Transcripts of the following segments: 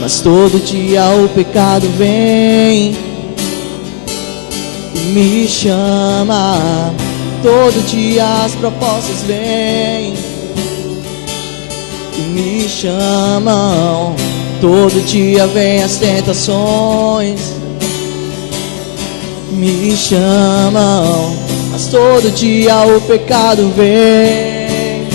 Mas todo dia o pecado vem e me chama. Todo dia as propostas vêm e me chamam. Todo dia vem as tentações, me chamam. Mas todo dia o pecado vem.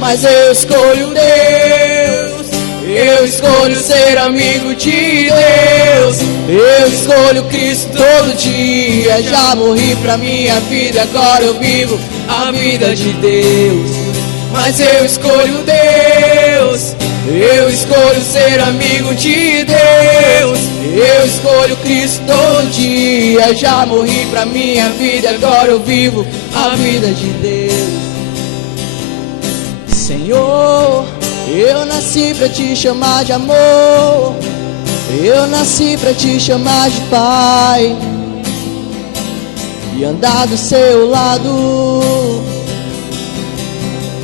Mas eu escolho Deus, eu escolho ser amigo de Deus. Eu escolho Cristo todo dia. Já morri pra minha vida, agora eu vivo a vida de Deus. Mas eu escolho Deus, eu escolho ser amigo de Deus. Eu escolho Cristo todo dia. Já morri pra minha vida, agora eu vivo a vida de Deus. Senhor, eu nasci pra te chamar de amor. Eu nasci pra te chamar de Pai e andar do seu lado.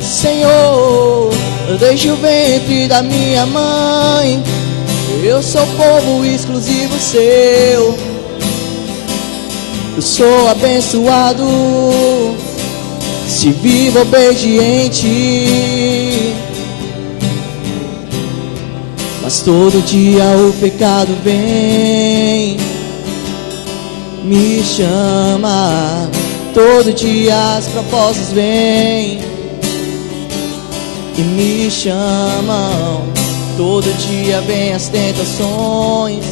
Senhor, desde o ventre da minha mãe, eu sou povo exclusivo seu. Eu sou abençoado se vivo obediente. Mas todo dia o pecado vem, me chama. Todo dia as propostas vêm e me chamam. Todo dia vem as tentações,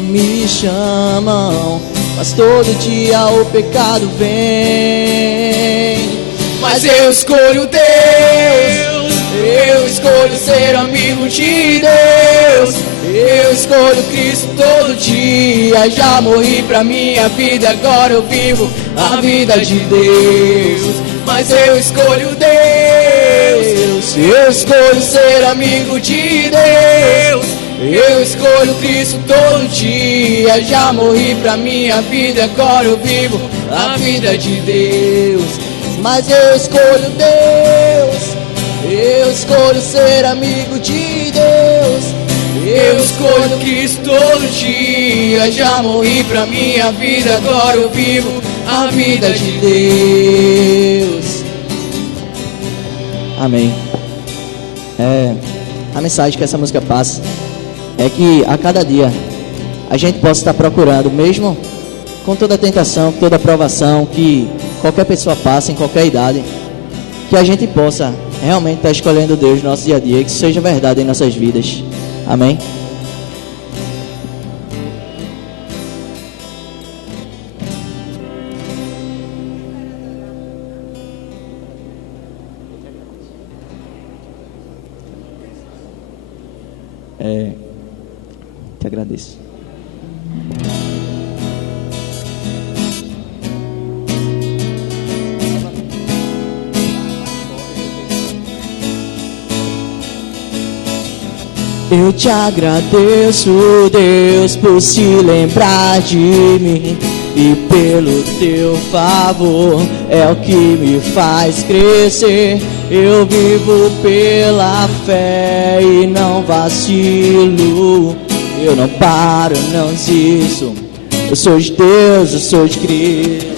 me chamam. Mas todo dia o pecado vem. Mas eu escolho Deus, eu escolho ser amigo de Deus. Eu escolho Cristo todo dia. Já morri pra minha vida, agora eu vivo a vida de Deus. Mas eu escolho Deus, eu escolho ser amigo de Deus. Eu escolho Cristo todo dia. Já morri pra minha vida, agora eu vivo a vida de Deus. Mas eu escolho Deus, eu escolho ser amigo de Deus. Eu escolho Cristo todo dia. Já morri pra minha vida, agora eu vivo a vida de Deus. Amém. A mensagem que essa música passa é que a cada dia a gente possa estar procurando, mesmo com toda a tentação, com toda a provação que qualquer pessoa passa em qualquer idade, que a gente possa realmente estar escolhendo Deus no nosso dia a dia, que isso seja verdade em nossas vidas. Amém? Te agradeço. Eu te agradeço, Deus, por se lembrar de mim. E pelo teu favor é o que me faz crescer. Eu vivo pela fé e não vacilo. Eu não paro, não desisto. Eu sou de Deus, eu sou de Cristo.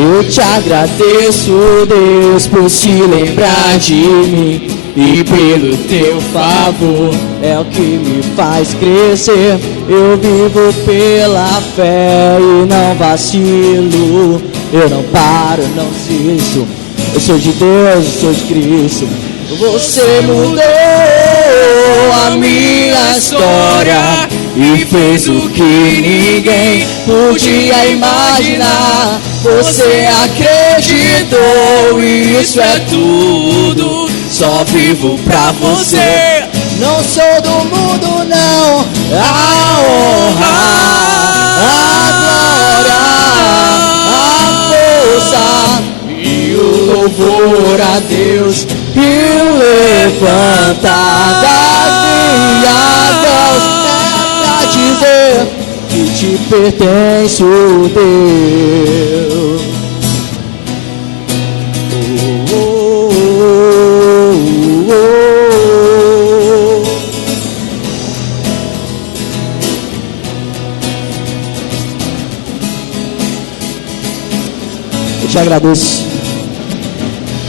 Eu te agradeço, Deus, por se lembrar de mim. E pelo teu favor é o que me faz crescer. Eu vivo pela fé e não vacilo. Eu não paro, não desisto. Eu sou de Deus, eu sou de Cristo. Você mudou a minha história e fez o que ninguém podia imaginar. Você acreditou e isso é tudo. Só vivo pra você. Não sou do mundo, não. A honra, a glória, a força e o louvor a Deus e o levantar das minhas mãos é pra dizer que te pertence o Deus. Eu te agradeço.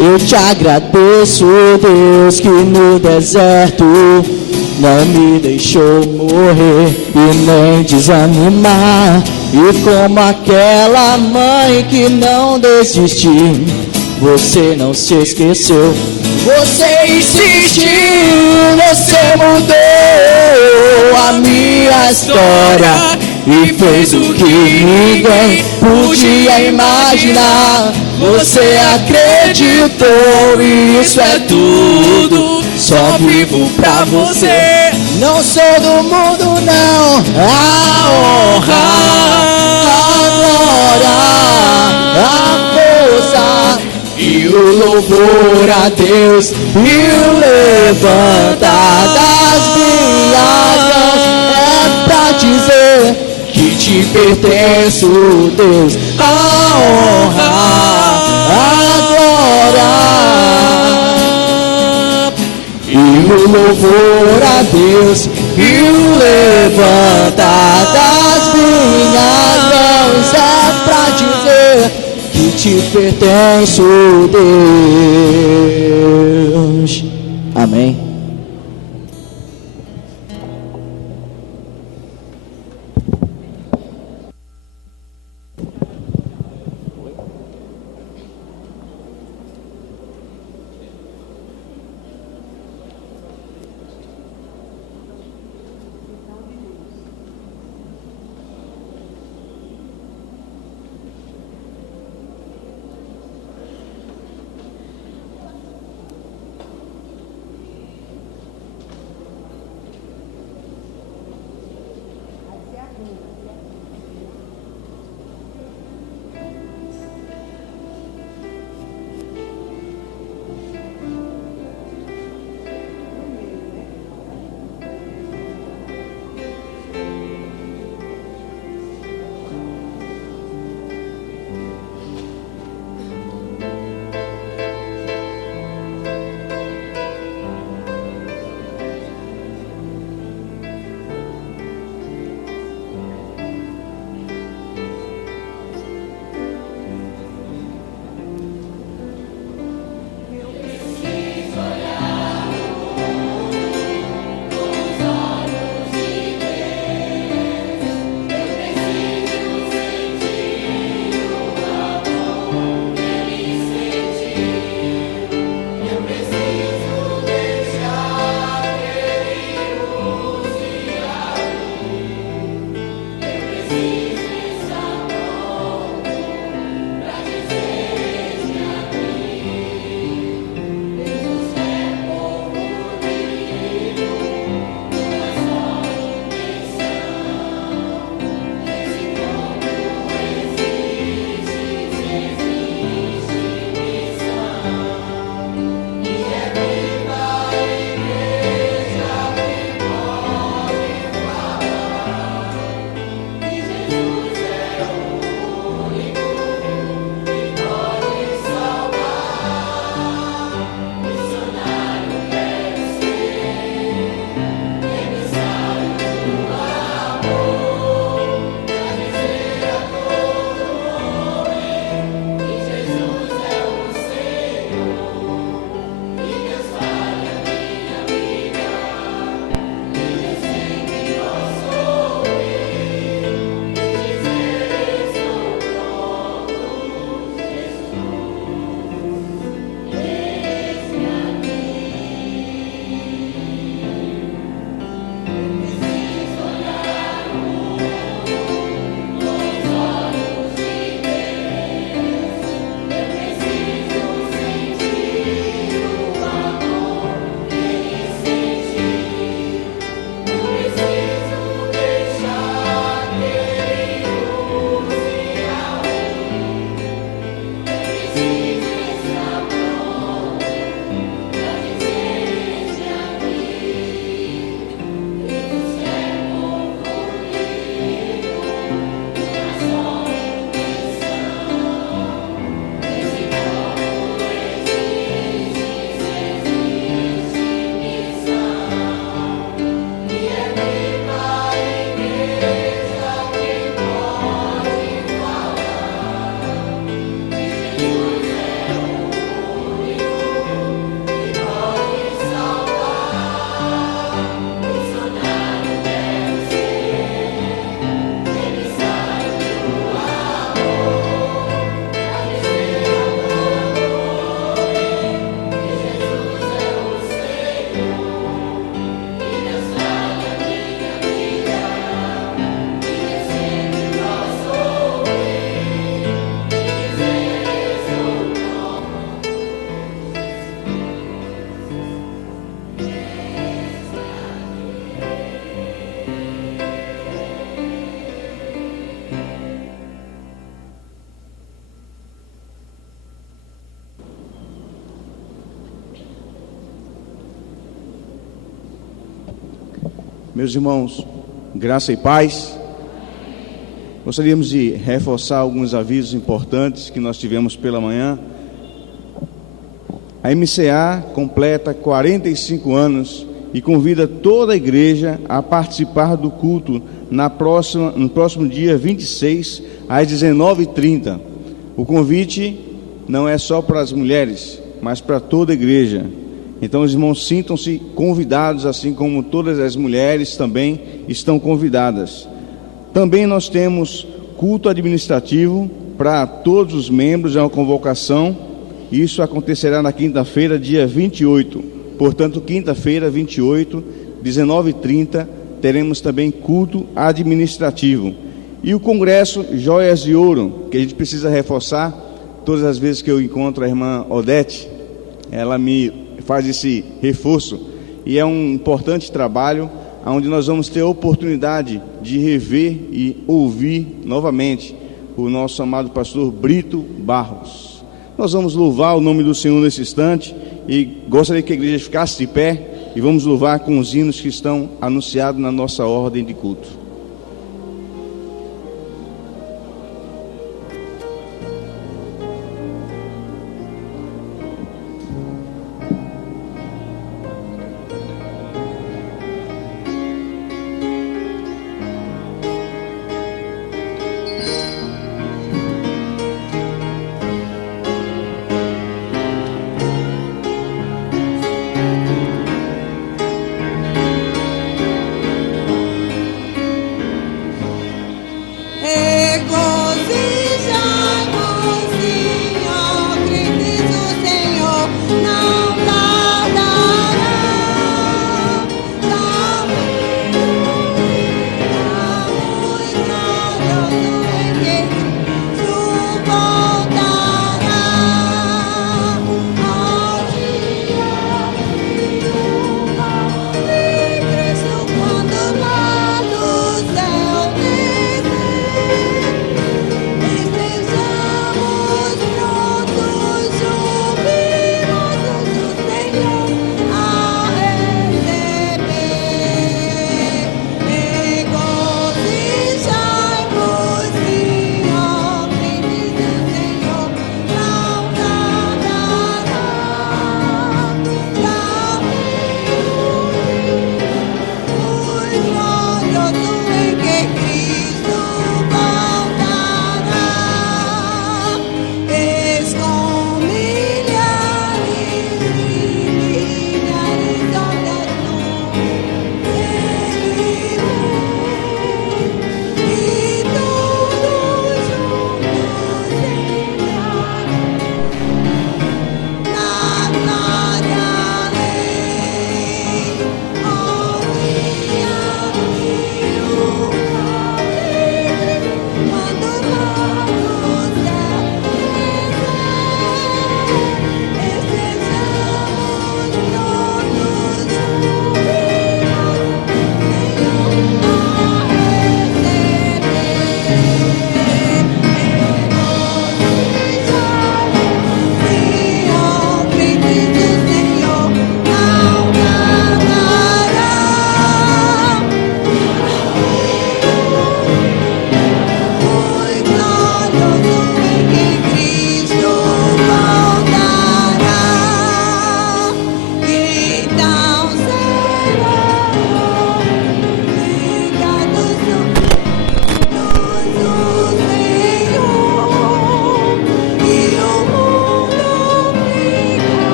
Eu te agradeço, Deus, que no deserto não me deixou morrer e nem desanimar. E como aquela mãe que não desistiu, você não se esqueceu. Você insistiu, você mudou a minha história e fez o que ninguém podia imaginar. Você acreditou e isso é tudo. Só vivo pra você. Não sou do mundo, não. A honra, a glória, a força e o louvor a Deus e o levantar das minhas mãos é pra dizer que te pertence o Deus. A honra, a glória e o louvor a Deus e o levantar das minhas mãos é pra dizer que te pertence o Deus. Amém. Meus irmãos, graça e paz. Gostaríamos de reforçar alguns avisos importantes que nós tivemos pela manhã. A MCA completa 45 anos e convida toda a igreja a participar do culto no próximo dia 26, às 19h30. O convite não é só para as mulheres, mas para toda a igreja. Então, os irmãos, sintam-se convidados, assim como todas as mulheres também estão convidadas. Também nós temos culto administrativo para todos os membros, é uma convocação. Isso acontecerá na quinta-feira, dia 28. Portanto, quinta-feira, 28, 19h30, teremos também culto administrativo. E o congresso Joias de Ouro, que a gente precisa reforçar. Todas as vezes que eu encontro a irmã Odete, ela me faz esse reforço, e é um importante trabalho, onde nós vamos ter a oportunidade de rever e ouvir novamente o nosso amado pastor Brito Barros. Nós vamos louvar o nome do Senhor nesse instante, e gostaria que a igreja ficasse de pé, e vamos louvar com os hinos que estão anunciados na nossa ordem de culto.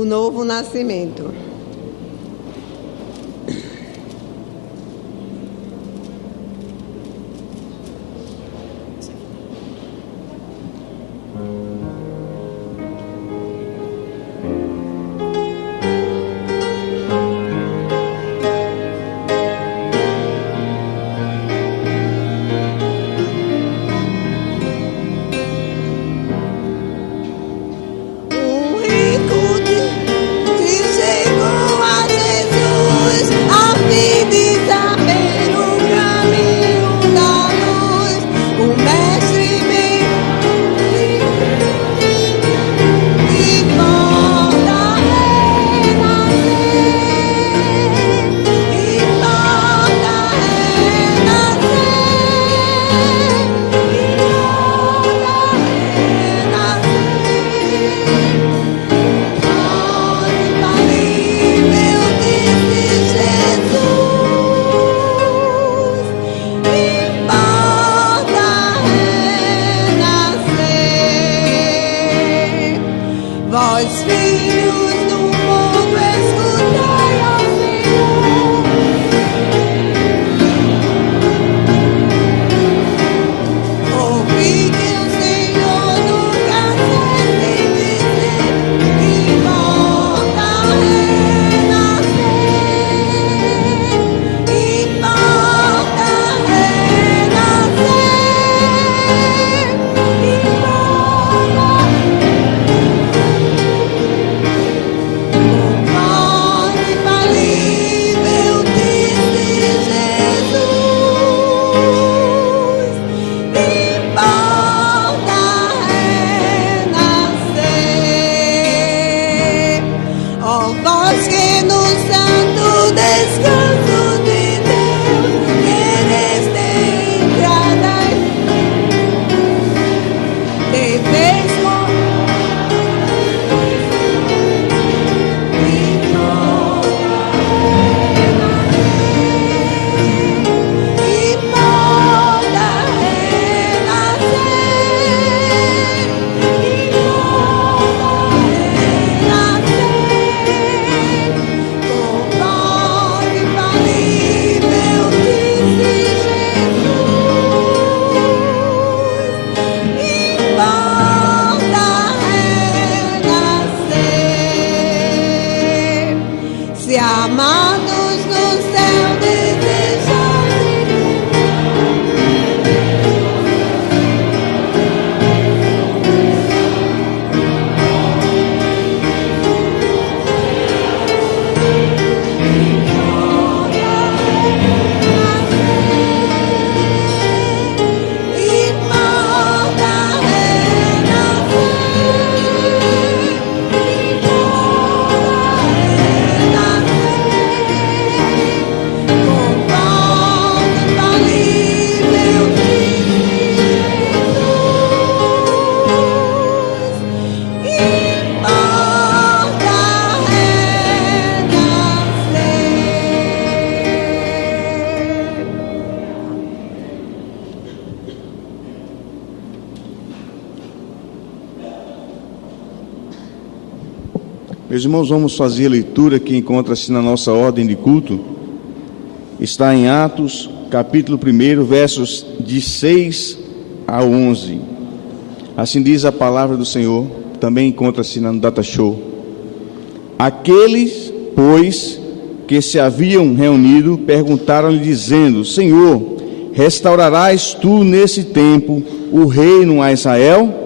o novo nascimento. Meus irmãos, vamos fazer a leitura que encontra-se na nossa ordem de culto. Está em Atos, capítulo 1, versos de 6 a 11. Assim diz a palavra do Senhor, também encontra-se no Data Show. Aqueles, pois, que se haviam reunido, perguntaram-lhe dizendo: Senhor, restaurarás tu nesse tempo o reino a Israel?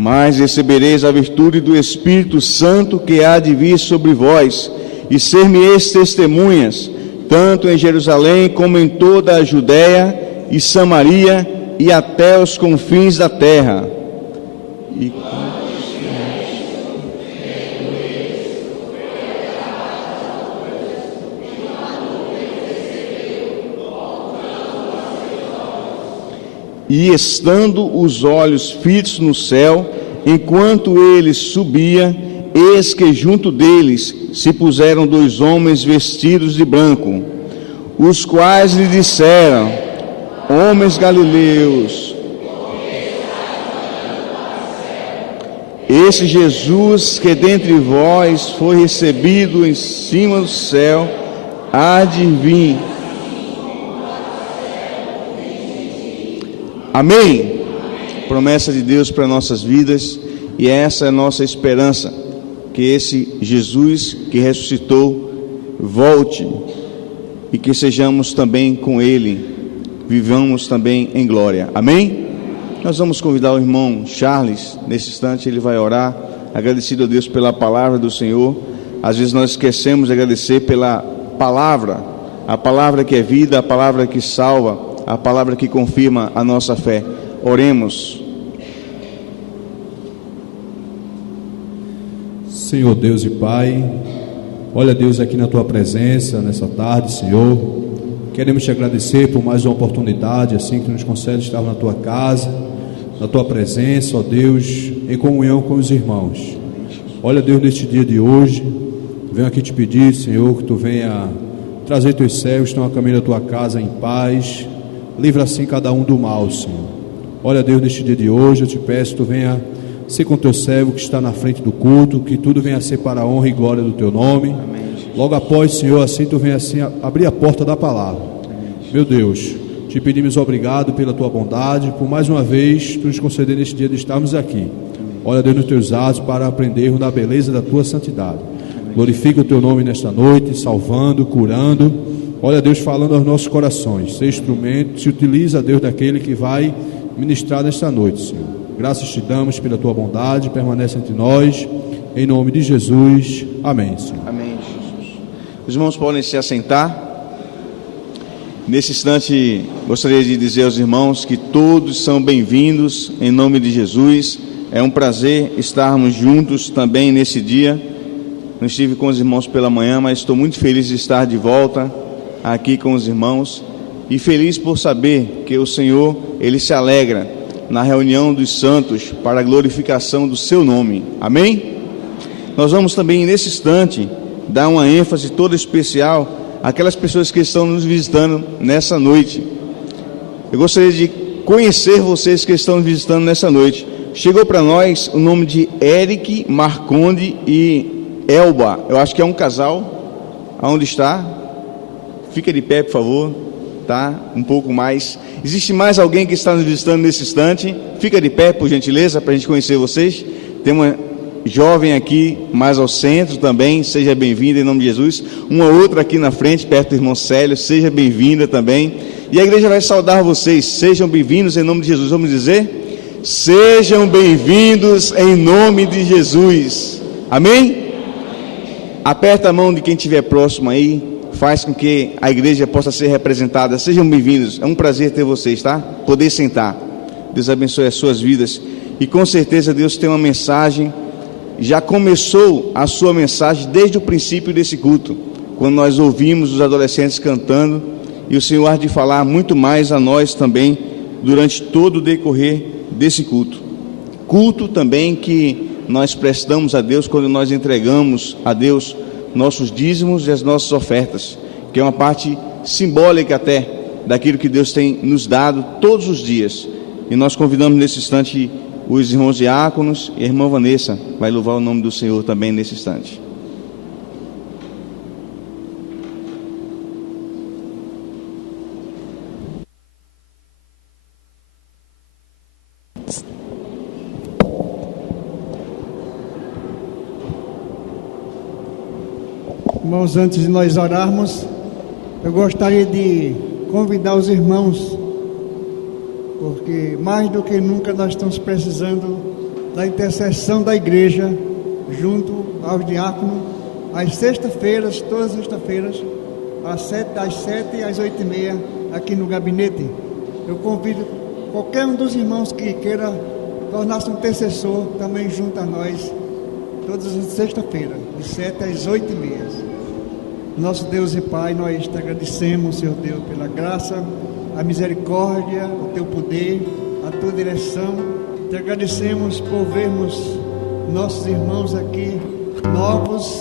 Mas recebereis a virtude do Espírito Santo que há de vir sobre vós, e ser-me-eis testemunhas, tanto em Jerusalém como em toda a Judéia e Samaria e até os confins da terra. E estando os olhos fitos no céu, enquanto ele subia, eis que junto deles se puseram 2 homens vestidos de branco, os quais lhe disseram: homens galileus, esse Jesus que dentre vós foi recebido em cima do céu, há de vir. Amém? Promessa de Deus para nossas vidas, e essa é a nossa esperança, que esse Jesus que ressuscitou volte e que sejamos também com Ele, vivamos também em glória. Amém? Nós vamos convidar o irmão Charles, nesse instante ele vai orar, agradecido a Deus pela palavra do Senhor. Às vezes nós esquecemos de agradecer pela palavra, a palavra que é vida, a palavra que salva, a palavra que confirma a nossa fé. Oremos. Senhor Deus e Pai, olha Deus aqui na Tua presença nessa tarde, Senhor. Queremos te agradecer por mais uma oportunidade, assim que nos concede estar na Tua casa, na Tua presença, ó Deus, em comunhão com os irmãos. Olha Deus, neste dia de hoje, venho aqui te pedir, Senhor, que Tu venha trazer Teus servos que estão a caminho da Tua casa em paz, livra assim cada um do mal, Senhor. Olha Deus, neste dia de hoje eu te peço que Tu venha ser com Teu servo que está na frente do culto, que tudo venha a ser para a honra e glória do Teu nome. Amém. Logo após, Senhor, assim Tu venha assim abrir a porta da palavra. Amém. Meu Deus, te pedimos obrigado pela Tua bondade, por mais uma vez Tu nos conceder neste dia de estarmos aqui. Amém. Olha Deus nos Teus atos para aprendermos da beleza da Tua santidade. Amém. Glorifica o Teu nome nesta noite, salvando, curando. Olha Deus, falando aos nossos corações. Ser instrumento, se utiliza, Deus, daquele que vai ministrar nesta noite, Senhor. Graças te damos pela Tua bondade, permanece entre nós, em nome de Jesus, amém, Senhor. Amém, Jesus. Os irmãos podem se assentar. Nesse instante, gostaria de dizer aos irmãos que todos são bem-vindos, em nome de Jesus. É um prazer estarmos juntos também nesse dia. Não estive com os irmãos pela manhã, mas estou muito feliz de estar de volta aqui com os irmãos, e feliz por saber que o Senhor, Ele se alegra na reunião dos santos para a glorificação do seu nome. Amém? Nós vamos também nesse instante dar uma ênfase toda especial àquelas pessoas que estão nos visitando nessa noite. Eu gostaria de conhecer vocês que estão nos visitando nessa noite. Chegou para nós o nome de Eric Marconde e Elba. Eu acho que é um casal. Aonde está? Fica de pé, por favor. Tá? Um pouco mais. Existe mais alguém que está nos visitando nesse instante? Fica de pé, por gentileza, para a gente conhecer vocês. Tem uma jovem aqui, mais ao centro também. Seja bem-vinda em nome de Jesus. Uma outra aqui na frente, perto do irmão Célio. Seja bem-vinda também. E a igreja vai saudar vocês. Sejam bem-vindos em nome de Jesus. Vamos dizer? Sejam bem-vindos em nome de Jesus. Amém? Aperta a mão de quem estiver próximo aí. Faz com que a igreja possa ser representada. Sejam bem-vindos, é um prazer ter vocês, tá? Poder sentar. Deus abençoe as suas vidas. E com certeza Deus tem uma mensagem. Já começou a sua mensagem desde o princípio desse culto, quando nós ouvimos os adolescentes cantando, e o Senhor há de falar muito mais a nós também durante todo o decorrer desse culto. Culto também que nós prestamos a Deus quando nós entregamos a Deus nossos dízimos e as nossas ofertas, que é uma parte simbólica até daquilo que Deus tem nos dado todos os dias. E nós convidamos nesse instante os irmãos diáconos e a irmã Vanessa vai louvar o nome do Senhor também nesse instante. Irmãos, antes de nós orarmos, eu gostaria de convidar os irmãos, porque mais do que nunca nós estamos precisando da intercessão da igreja, junto aos diáconos, às sextas-feiras, todas as sextas-feiras, às 7 e às 8h30, aqui no gabinete. Eu convido qualquer um dos irmãos que queira tornar-se um intercessor, também junto a nós, todas as sextas-feiras, de 7 às 8h30. Nosso Deus e Pai, nós te agradecemos, Senhor Deus, pela graça, a misericórdia, o Teu poder, a Tua direção. Te agradecemos por vermos nossos irmãos aqui, novos,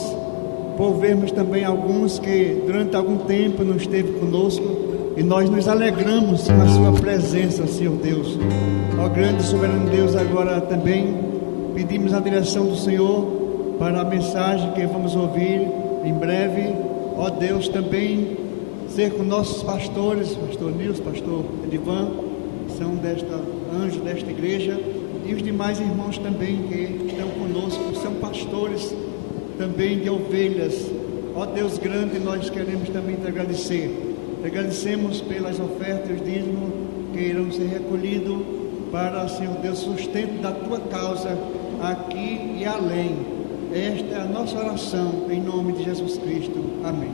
por vermos também alguns que durante algum tempo não esteve conosco, e nós nos alegramos com a sua presença, Senhor Deus. Ó grande e soberano Deus, agora também pedimos a direção do Senhor para a mensagem que vamos ouvir em breve. Ó Deus, também ser com nossos pastores, pastor Nilson, pastor Edivan, são anjos desta igreja, e os demais irmãos também que estão conosco, são pastores também de ovelhas. Ó Deus grande, nós queremos também te agradecer. Agradecemos pelas ofertas e os dízimos que irão ser recolhidos para, Senhor Deus, sustento da tua causa aqui e além. Esta é a nossa oração em nome de Jesus Cristo. Amém.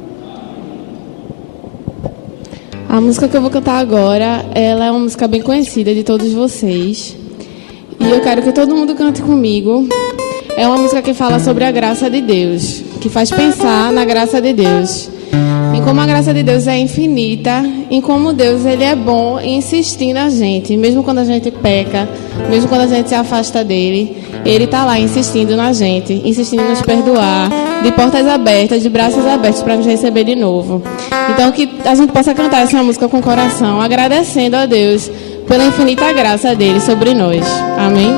A música que eu vou cantar agora, ela é uma música bem conhecida de todos vocês. E eu quero que todo mundo cante comigo. É uma música que fala sobre a graça de Deus, que faz pensar na graça de Deus, em como a graça de Deus é infinita, em como Deus ele é bom e insistir na gente, mesmo quando a gente peca, mesmo quando a gente se afasta dele, ele está lá insistindo na gente, insistindo em nos perdoar, de portas abertas, de braços abertos para nos receber de novo. Então que a gente possa cantar essa música com o coração, agradecendo a Deus pela infinita graça dele sobre nós. Amém?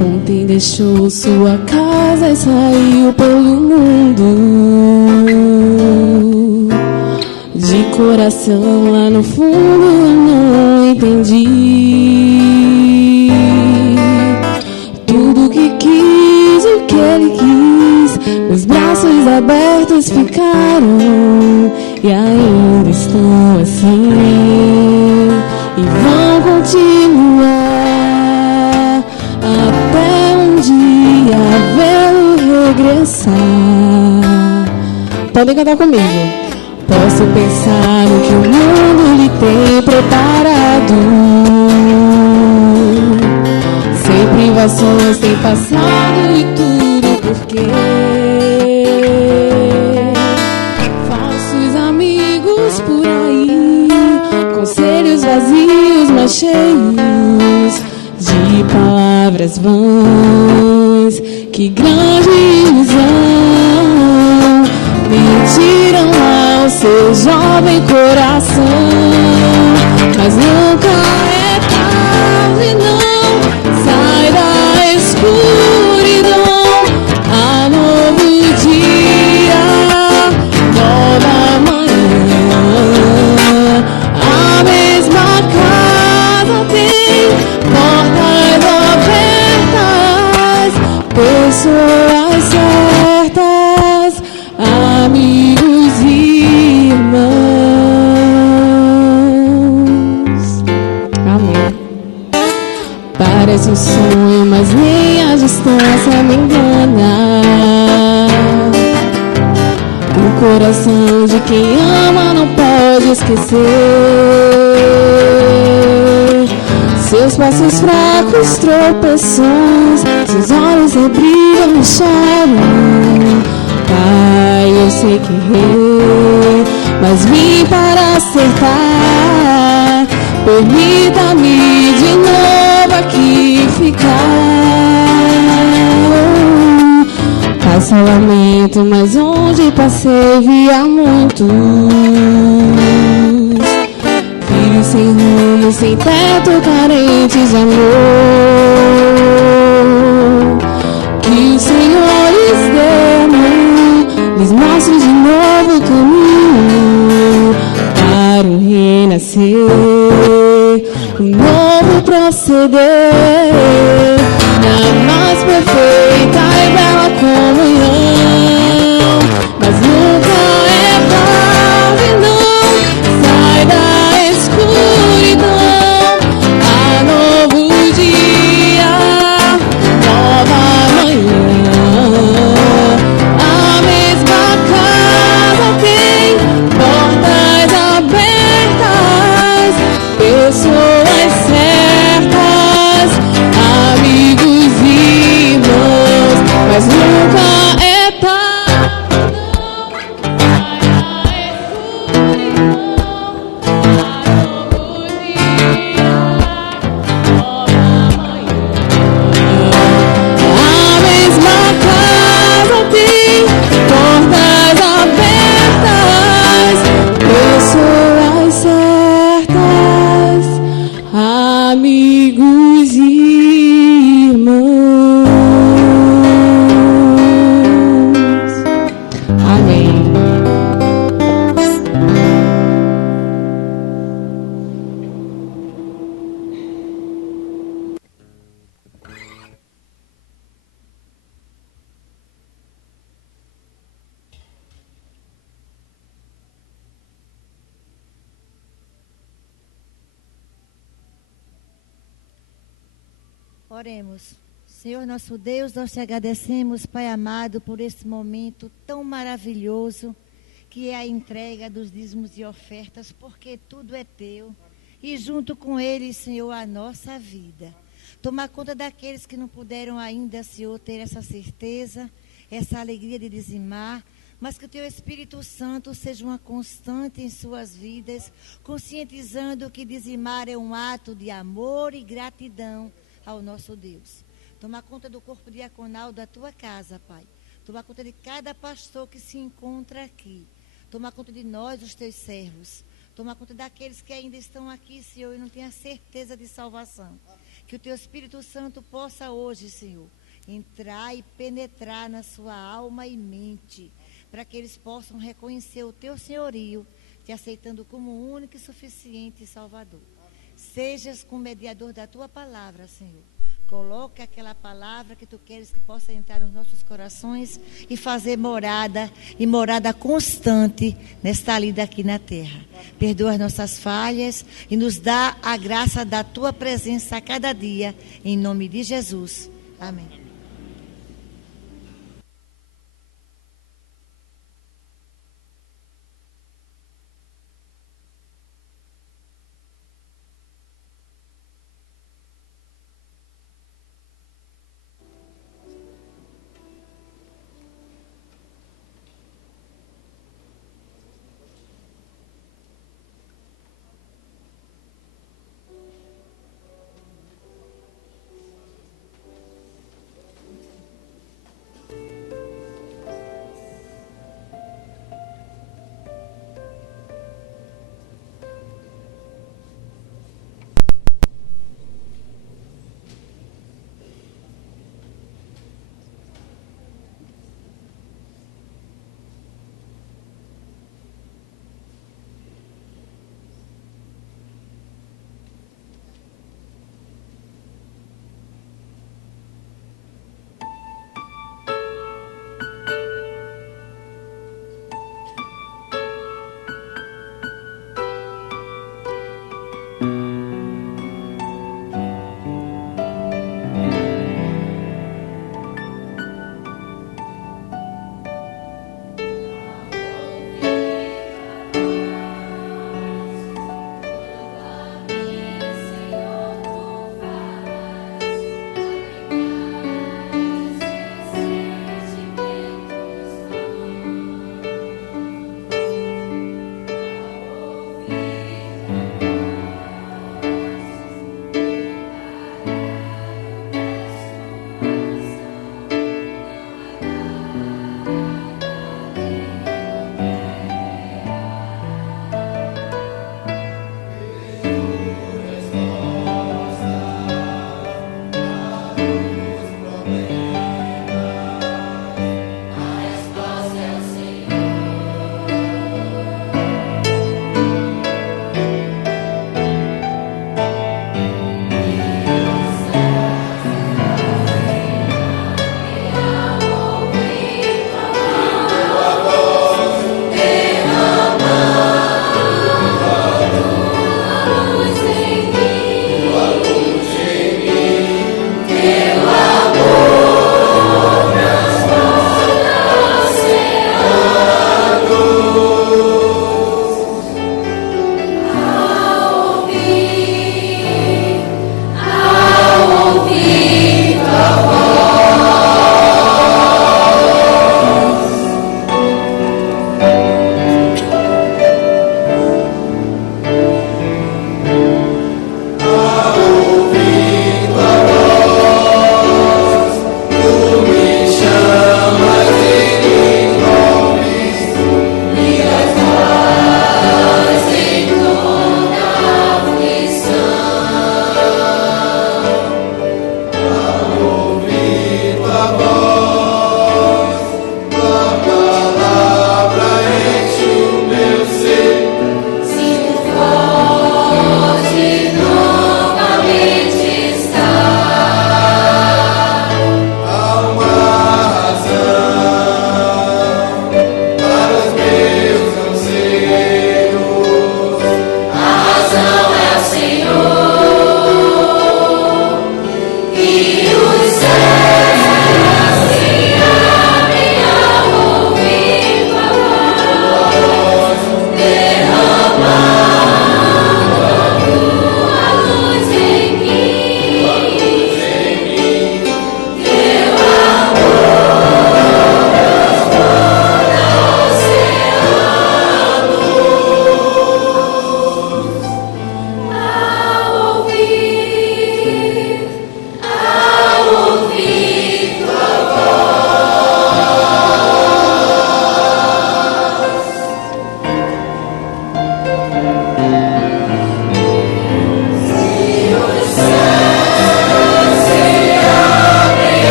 Ontem deixou sua casa e saiu pelo mundo. De coração lá no fundo eu não entendi tudo que quis, o que ele quis. Meus braços abertos ficaram e ainda estão assim, e vão continuar até um dia vê-lo regressar. Podem cantar comigo. Posso pensar no que o mundo lhe tem preparado, sem privações tem passado e tudo porque falsos amigos por aí, conselhos vazios mas cheios de palavras vãs. Que grande ilusão mentiram ao seu jovem coração, mas nunca é tarde, não. Sai da escuridão, há novo dia, nova manhã. A mesma casa tem portas abertas, pessoas certas, amigos e irmãos. Amém. Parece um sonho, mas nem a distância me engana. O coração de quem ama não pode esquecer seus passos fracos, tropeções, seus olhos rebrilham e choram. Pai, eu sei que errei, mas vim para acertar. Permita-me de novo aqui ficar. Passa o lamento, mas onde passei via muitos filhos sem rumo, sem teto, carentes de amor. Que o Senhor lhes dê a mão, lhes mostre de novo o caminho para o renascer, um novo proceder na mais perfeita e bela comunhão. Mas nunca é tarde, não. Sai da escuridão, há novo dia, nova manhã. A mesma casa tem portas abertas, pessoas certas, Oremos. Senhor nosso Deus, nós te agradecemos, Pai amado, por esse momento tão maravilhoso que é a entrega dos dízimos e ofertas, porque tudo é teu. E junto com ele, Senhor, a nossa vida. Tomar conta daqueles que não puderam ainda, Senhor, ter essa certeza, essa alegria de dizimar, mas que o teu Espírito Santo seja uma constante em suas vidas, conscientizando que dizimar é um ato de amor e gratidão ao nosso Deus. Tomar conta do corpo diaconal da tua casa, Pai. Tomar conta de cada pastor que se encontra aqui. Tomar conta de nós, os teus servos. Tomar conta daqueles que ainda estão aqui, Senhor, e não têm a certeza de salvação. Que o teu Espírito Santo possa hoje, Senhor, entrar e penetrar na sua alma e mente, para que eles possam reconhecer o teu senhorio, te aceitando como único e suficiente Salvador. Sejas com o mediador da tua palavra, Senhor. Coloca aquela palavra que tu queres que possa entrar nos nossos corações e fazer morada, e morada constante nesta lida aqui na terra. Perdoa as nossas falhas e nos dá a graça da tua presença a cada dia, em nome de Jesus. Amém.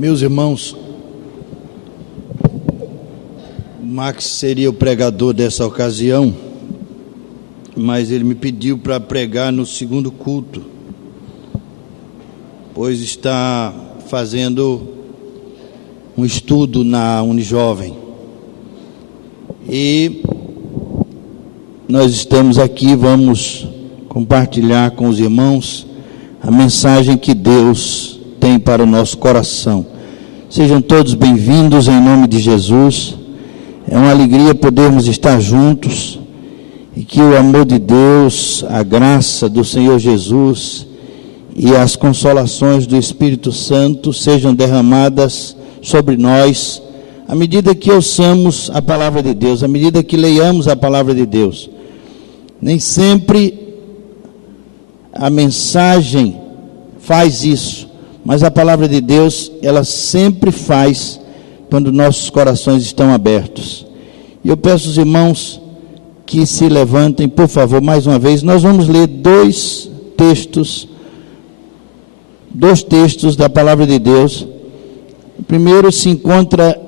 Meus irmãos, Max seria o pregador dessa ocasião, mas ele me pediu para pregar no segundo culto, pois está fazendo um estudo na Unijovem. E nós estamos aqui, vamos compartilhar com os irmãos a mensagem que Deus tem para o nosso coração. Sejam todos bem-vindos em nome de Jesus. É uma alegria podermos estar juntos e que o amor de Deus, a graça do Senhor Jesus e as consolações do Espírito Santo sejam derramadas sobre nós à medida que ouçamos a palavra de Deus, à medida que leiamos a palavra de Deus. Nem sempre a mensagem faz isso, mas a palavra de Deus, ela sempre faz quando nossos corações estão abertos. E eu peço aos irmãos que se levantem, por favor, mais uma vez. Nós vamos ler dois textos da palavra de Deus. O primeiro se encontra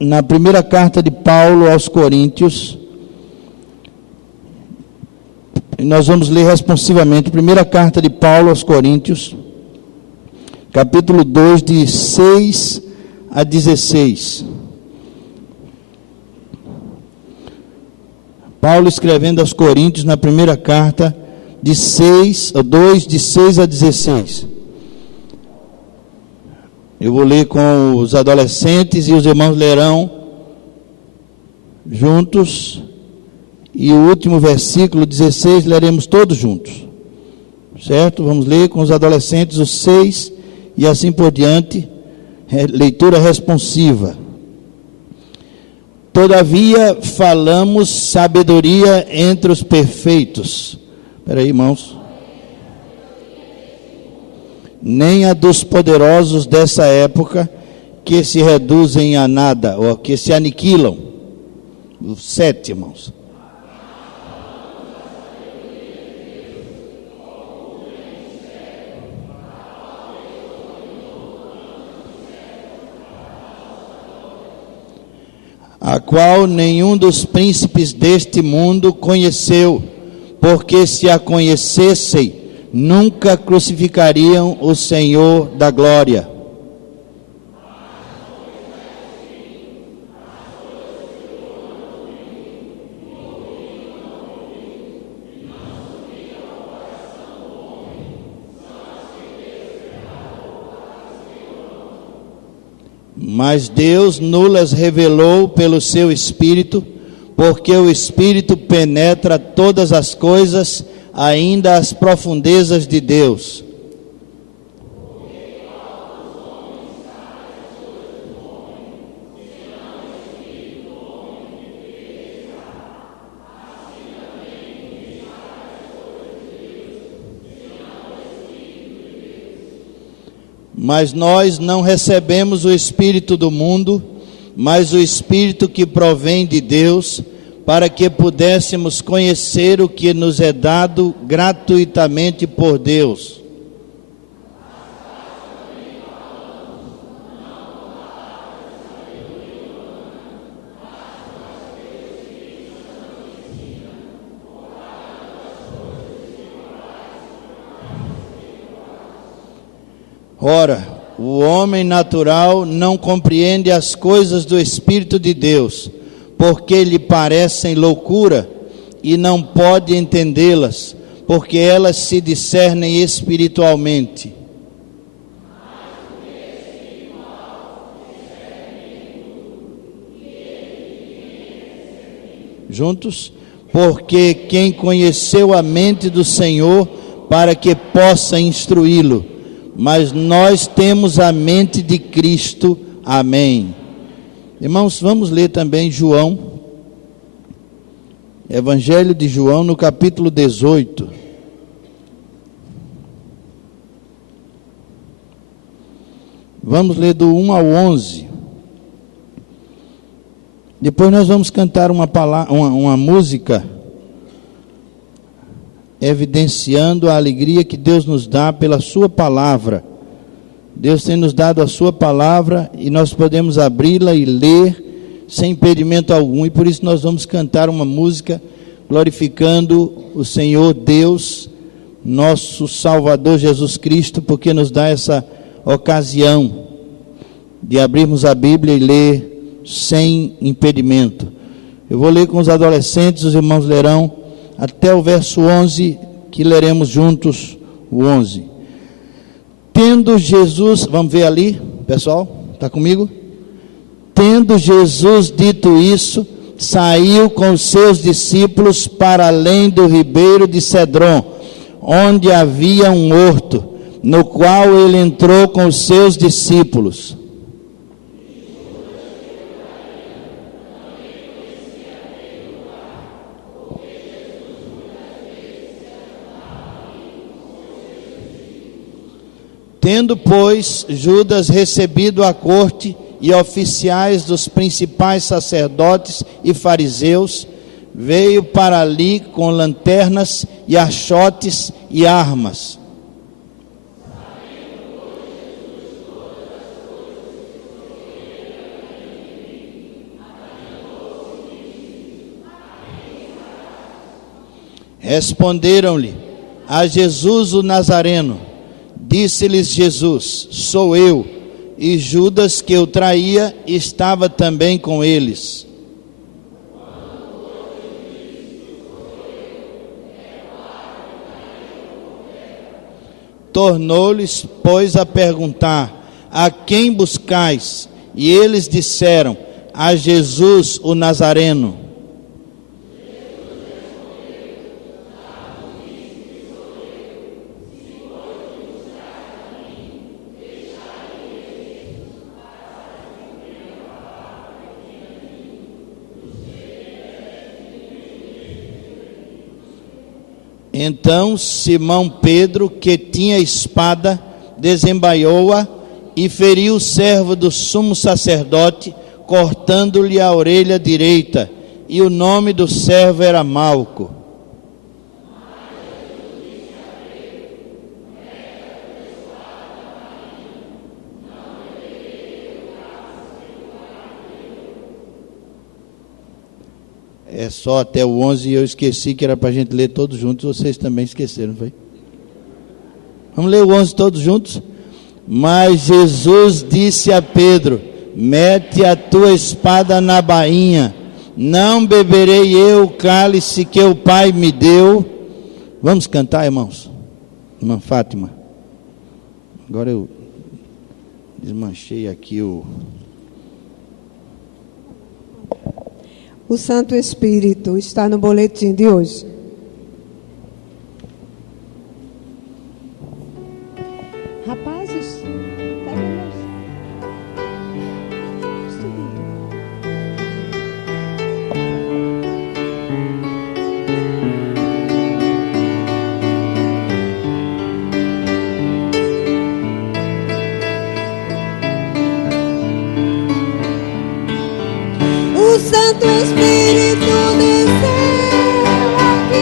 na primeira carta de Paulo aos Coríntios. E nós vamos ler responsivamente. Primeira carta de Paulo aos Coríntios, capítulo 2, de 6 a 16. Paulo escrevendo aos Coríntios na primeira carta, de 6 a 16. Eu vou ler com os adolescentes e os irmãos lerão juntos. E o último versículo, 16, leremos todos juntos. Certo? Vamos ler com os adolescentes os 6 e assim por diante. Leitura responsiva. Todavia falamos sabedoria entre os perfeitos. Espera aí, irmãos. Nem a dos poderosos dessa época, que se reduzem a nada, ou que se aniquilam. O 7, irmãos. A qual nenhum dos príncipes deste mundo conheceu, porque se a conhecessem, nunca crucificariam o Senhor da glória. Mas Deus nulas revelou pelo seu Espírito, porque o Espírito penetra todas as coisas, ainda as profundezas de Deus. Mas nós não recebemos o Espírito do mundo, mas o Espírito que provém de Deus, para que pudéssemos conhecer o que nos é dado gratuitamente por Deus. Ora, o homem natural não compreende as coisas do Espírito de Deus, porque lhe parecem loucura, e não pode entendê-las, porque elas se discernem espiritualmente. Juntos? Porque quem conheceu a mente do Senhor para que possa instruí-lo? Mas nós temos a mente de Cristo. Amém. Irmãos, vamos ler também João, Evangelho de João, no capítulo 18. Vamos ler do 1 ao 11. Depois nós vamos cantar uma música evidenciando a alegria que Deus nos dá pela sua palavra Deus tem nos dado a sua palavra e nós podemos abri-la e ler sem impedimento algum. E por isso nós vamos cantar uma música glorificando o Senhor Deus, nosso Salvador Jesus Cristo, porque nos dá essa ocasião de abrirmos a Bíblia e ler sem impedimento. Eu vou ler com os adolescentes, os irmãos lerão até o verso 11, que leremos juntos o 11. Tendo Jesus, vamos ver ali, pessoal, está comigo? Tendo Jesus dito isso, saiu com os seus discípulos para além do ribeiro de Cedron, onde havia um horto, no qual ele entrou com os seus discípulos. Tendo, pois, Judas recebido a corte e oficiais dos principais sacerdotes e fariseus, veio para ali com lanternas e achotes e armas. Responderam-lhe a Jesus o Nazareno. Disse-lhes Jesus: sou eu. E Judas, que o traía, estava também com eles. Tornou-lhes, pois, a perguntar: a quem buscais? E eles disseram: a Jesus o Nazareno. Então Simão Pedro, que tinha espada, desembaiou-a e feriu o servo do sumo sacerdote, cortando-lhe a orelha direita, e o nome do servo era Malco. É só até o 11 e eu esqueci que era para a gente ler todos juntos, vocês também esqueceram, foi? Vamos ler o 11 todos juntos? Mas Jesus disse a Pedro: mete a tua espada na bainha, não beberei eu o cálice que o Pai me deu. Vamos cantar, irmãos? Irmã Fátima, agora eu desmanchei aqui O Santo Espírito está no boletim de hoje. Rapazes, o Santo Espírito desceu aqui.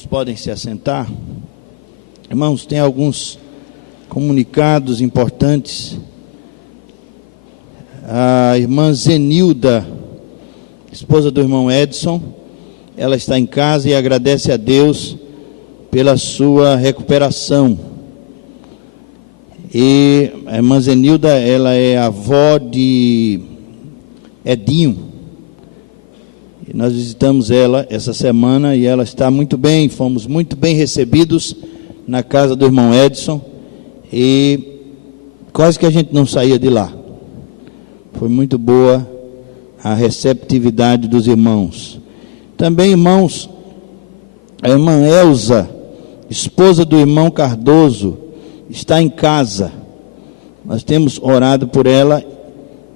irmãos podem se assentar. Irmãos, tem alguns comunicados importantes. A irmã Zenilda, esposa do irmão Edson, ela está em casa e agradece a Deus pela sua recuperação. E a irmã Zenilda, ela é avó de Edinho. E nós visitamos ela essa semana e ela está muito bem, fomos muito bem recebidos na casa do irmão Edson e quase que a gente não saía de lá. Foi muito boa a receptividade dos irmãos. Também, irmãos, a irmã Elza, esposa do irmão Cardoso, está em casa. Nós temos orado por ela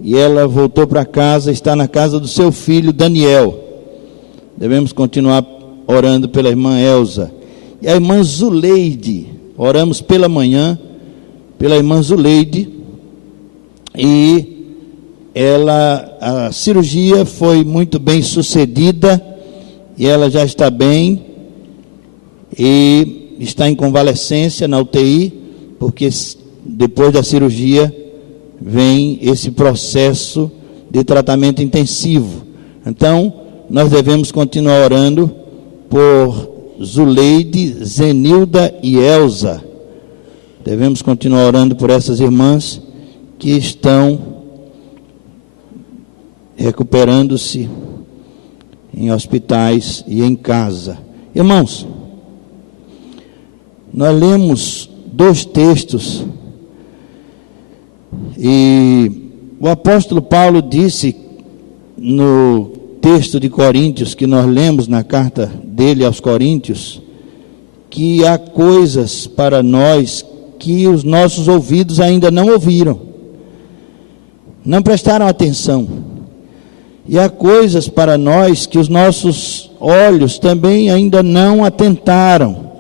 e ela voltou para casa, está na casa do seu filho Daniel. Devemos continuar orando pela irmã Elza. E a irmã Zuleide, oramos pela manhã pela irmã Zuleide, e a cirurgia foi muito bem sucedida e ela já está bem e está em convalescência na UTI, porque depois da cirurgia vem esse processo de tratamento intensivo. Então, nós devemos continuar orando por Zuleide, Zenilda e Elza. Devemos continuar orando por essas irmãs que estão recuperando-se em hospitais e em casa. Irmãos, nós lemos 2 textos e o apóstolo Paulo disse no texto de Coríntios que nós lemos na carta dele aos Coríntios, que há coisas para nós que os nossos ouvidos ainda não ouviram, não prestaram atenção. E há coisas para nós que os nossos olhos também ainda não atentaram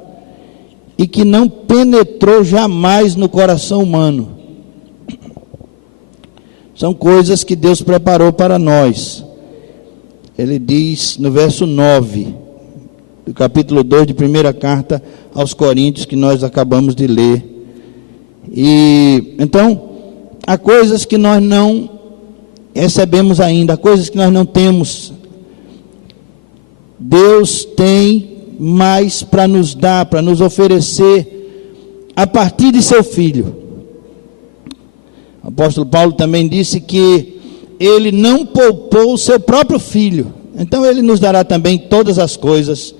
e que não penetrou jamais no coração humano. São coisas que Deus preparou para nós. Ele diz no verso 9 do capítulo 2 de 1ª carta aos Coríntios, que nós acabamos de ler. E então, há coisas que nós não recebemos ainda, coisas que nós não temos. Deus tem mais para nos dar, para nos oferecer a partir de seu Filho. O apóstolo Paulo também disse que ele não poupou o seu próprio Filho, então ele nos dará também todas as coisas.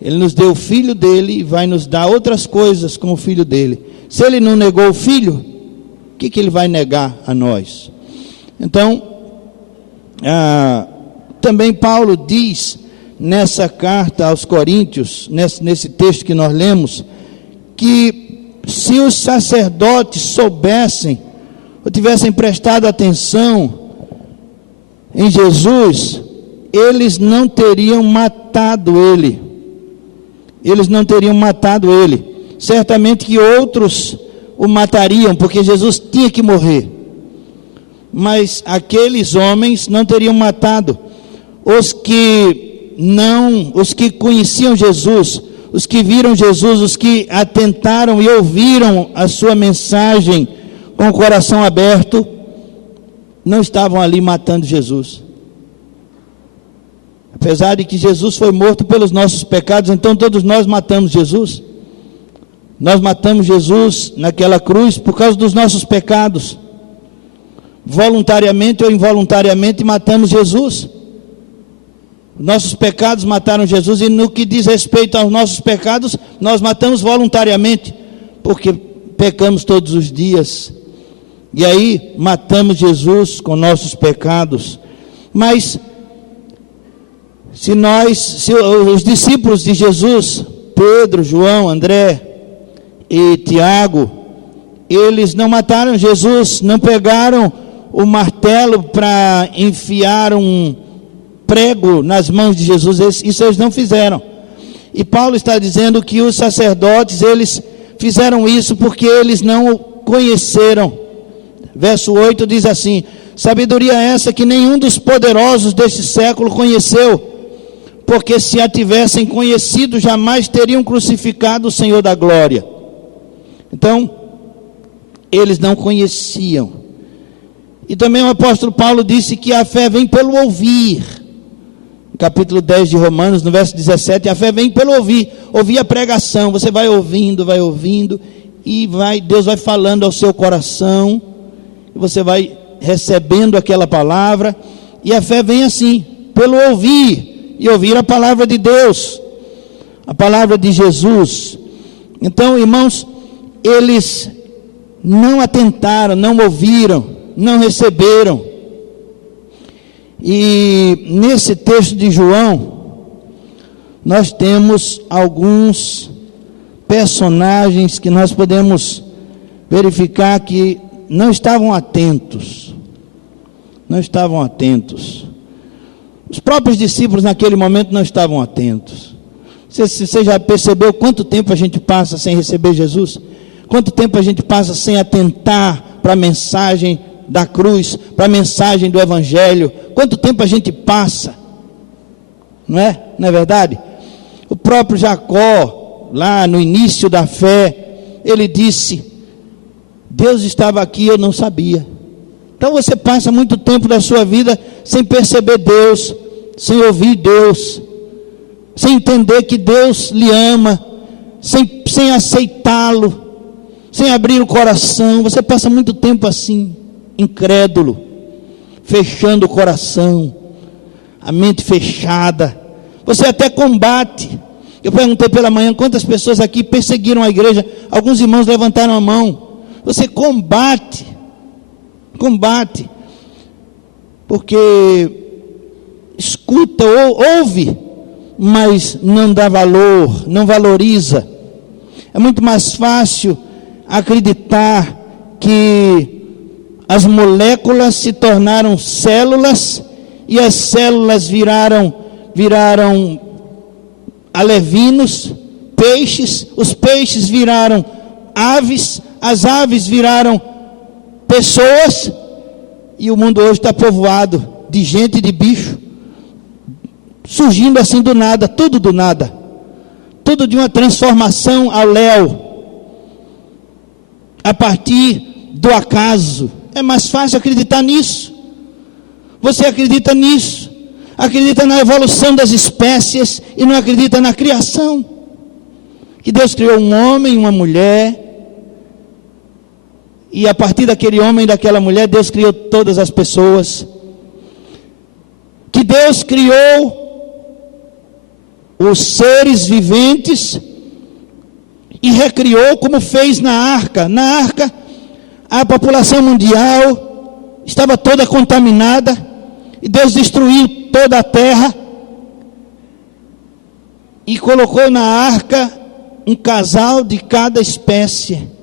Ele nos deu o Filho dele e vai nos dar outras coisas como o Filho dele. Se ele não negou o Filho, o que ele vai negar a nós? Então, também Paulo diz nessa carta aos Coríntios, nesse texto que nós lemos, que se os sacerdotes soubessem ou tivessem prestado atenção em Jesus, eles não teriam matado ele. Eles não teriam matado ele. Certamente que outros o matariam, porque Jesus tinha que morrer. Mas aqueles homens não teriam matado. Os que conheciam Jesus, os que viram Jesus, os que atentaram e ouviram a sua mensagem com o coração aberto, não estavam ali matando Jesus. Apesar de que Jesus foi morto pelos nossos pecados, então todos nós matamos Jesus. Nós matamos Jesus naquela cruz por causa dos nossos pecados. Voluntariamente ou involuntariamente matamos Jesus. Nossos pecados mataram Jesus, e no que diz respeito aos nossos pecados, nós matamos voluntariamente, porque pecamos todos os dias. E aí matamos Jesus com nossos pecados. Mas se os discípulos de Jesus, Pedro, João, André e Tiago, eles não mataram Jesus, não pegaram o martelo para enfiar um prego nas mãos de Jesus, isso eles não fizeram. E Paulo está dizendo que os sacerdotes, eles fizeram isso porque eles não o conheceram. Verso 8 diz assim: sabedoria essa que nenhum dos poderosos deste século conheceu, porque se a tivessem conhecido, jamais teriam crucificado o Senhor da glória. Então, eles não conheciam. E também o apóstolo Paulo disse que a fé vem pelo ouvir. No capítulo 10 de Romanos, no verso 17, a fé vem pelo ouvir. Ouvir a pregação, você vai ouvindo, e Deus vai falando ao seu coração, e você vai recebendo aquela palavra, e a fé vem assim, pelo ouvir, e ouvir a palavra de Deus, a palavra de Jesus. Então, irmãos, eles não atentaram, não ouviram, não receberam. E nesse texto de João, nós temos alguns personagens que nós podemos verificar que não estavam atentos. Não estavam atentos. Os próprios discípulos naquele momento não estavam atentos. Você já percebeu quanto tempo a gente passa sem receber Jesus? Quanto tempo a gente passa sem atentar para a mensagem da cruz, para a mensagem do Evangelho? Quanto tempo a gente passa? Não é? Não é verdade? O próprio Jacó, lá no início da fé, ele disse: Deus estava aqui, eu não sabia. Então você passa muito tempo da sua vida sem perceber Deus, sem ouvir Deus, sem entender que Deus lhe ama, sem aceitá-lo, sem abrir o coração. Você passa muito tempo assim, incrédulo, fechando o coração, a mente fechada. Você até combate. Eu perguntei pela manhã quantas pessoas aqui perseguiram a igreja. Alguns irmãos levantaram a mão. Você combate, porque escuta, ouve, mas não dá valor, não valoriza. É muito mais fácil acreditar que as moléculas se tornaram células e as células viraram alevinos, peixes, os peixes viraram aves, as aves viraram pessoas, e o mundo hoje está povoado de gente e de bicho, surgindo assim do nada, tudo do nada, tudo de uma transformação ao léu, a partir do acaso. É mais fácil acreditar nisso. Você acredita nisso, acredita na evolução das espécies e não acredita na criação, que Deus criou um homem e uma mulher, e a partir daquele homem e daquela mulher Deus criou todas as pessoas, que Deus criou os seres viventes e recriou como fez na arca. Na arca a população mundial estava toda contaminada, e Deus destruiu toda a terra e colocou na arca um casal de cada espécie.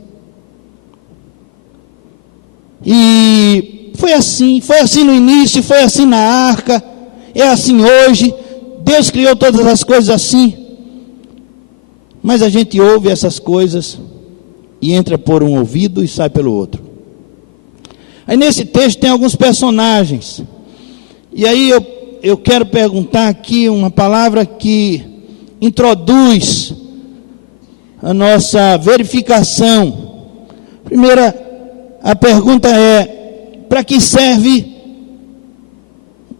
E foi assim no início, foi assim na arca, é assim hoje. Deus criou todas as coisas assim, mas a gente ouve essas coisas e entra por um ouvido e sai pelo outro. Aí nesse texto tem alguns personagens, e aí eu quero perguntar aqui uma palavra que introduz a nossa verificação. Primeira, a pergunta é: para que serve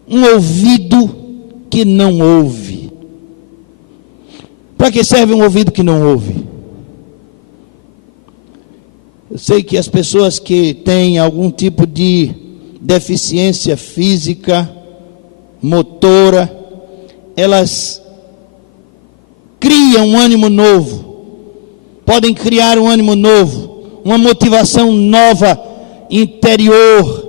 um ouvido que não ouve? Para que serve um ouvido que não ouve? Eu sei que as pessoas que têm algum tipo de deficiência física, motora, elas criam um ânimo novo, podem criar um ânimo novo, uma motivação nova interior,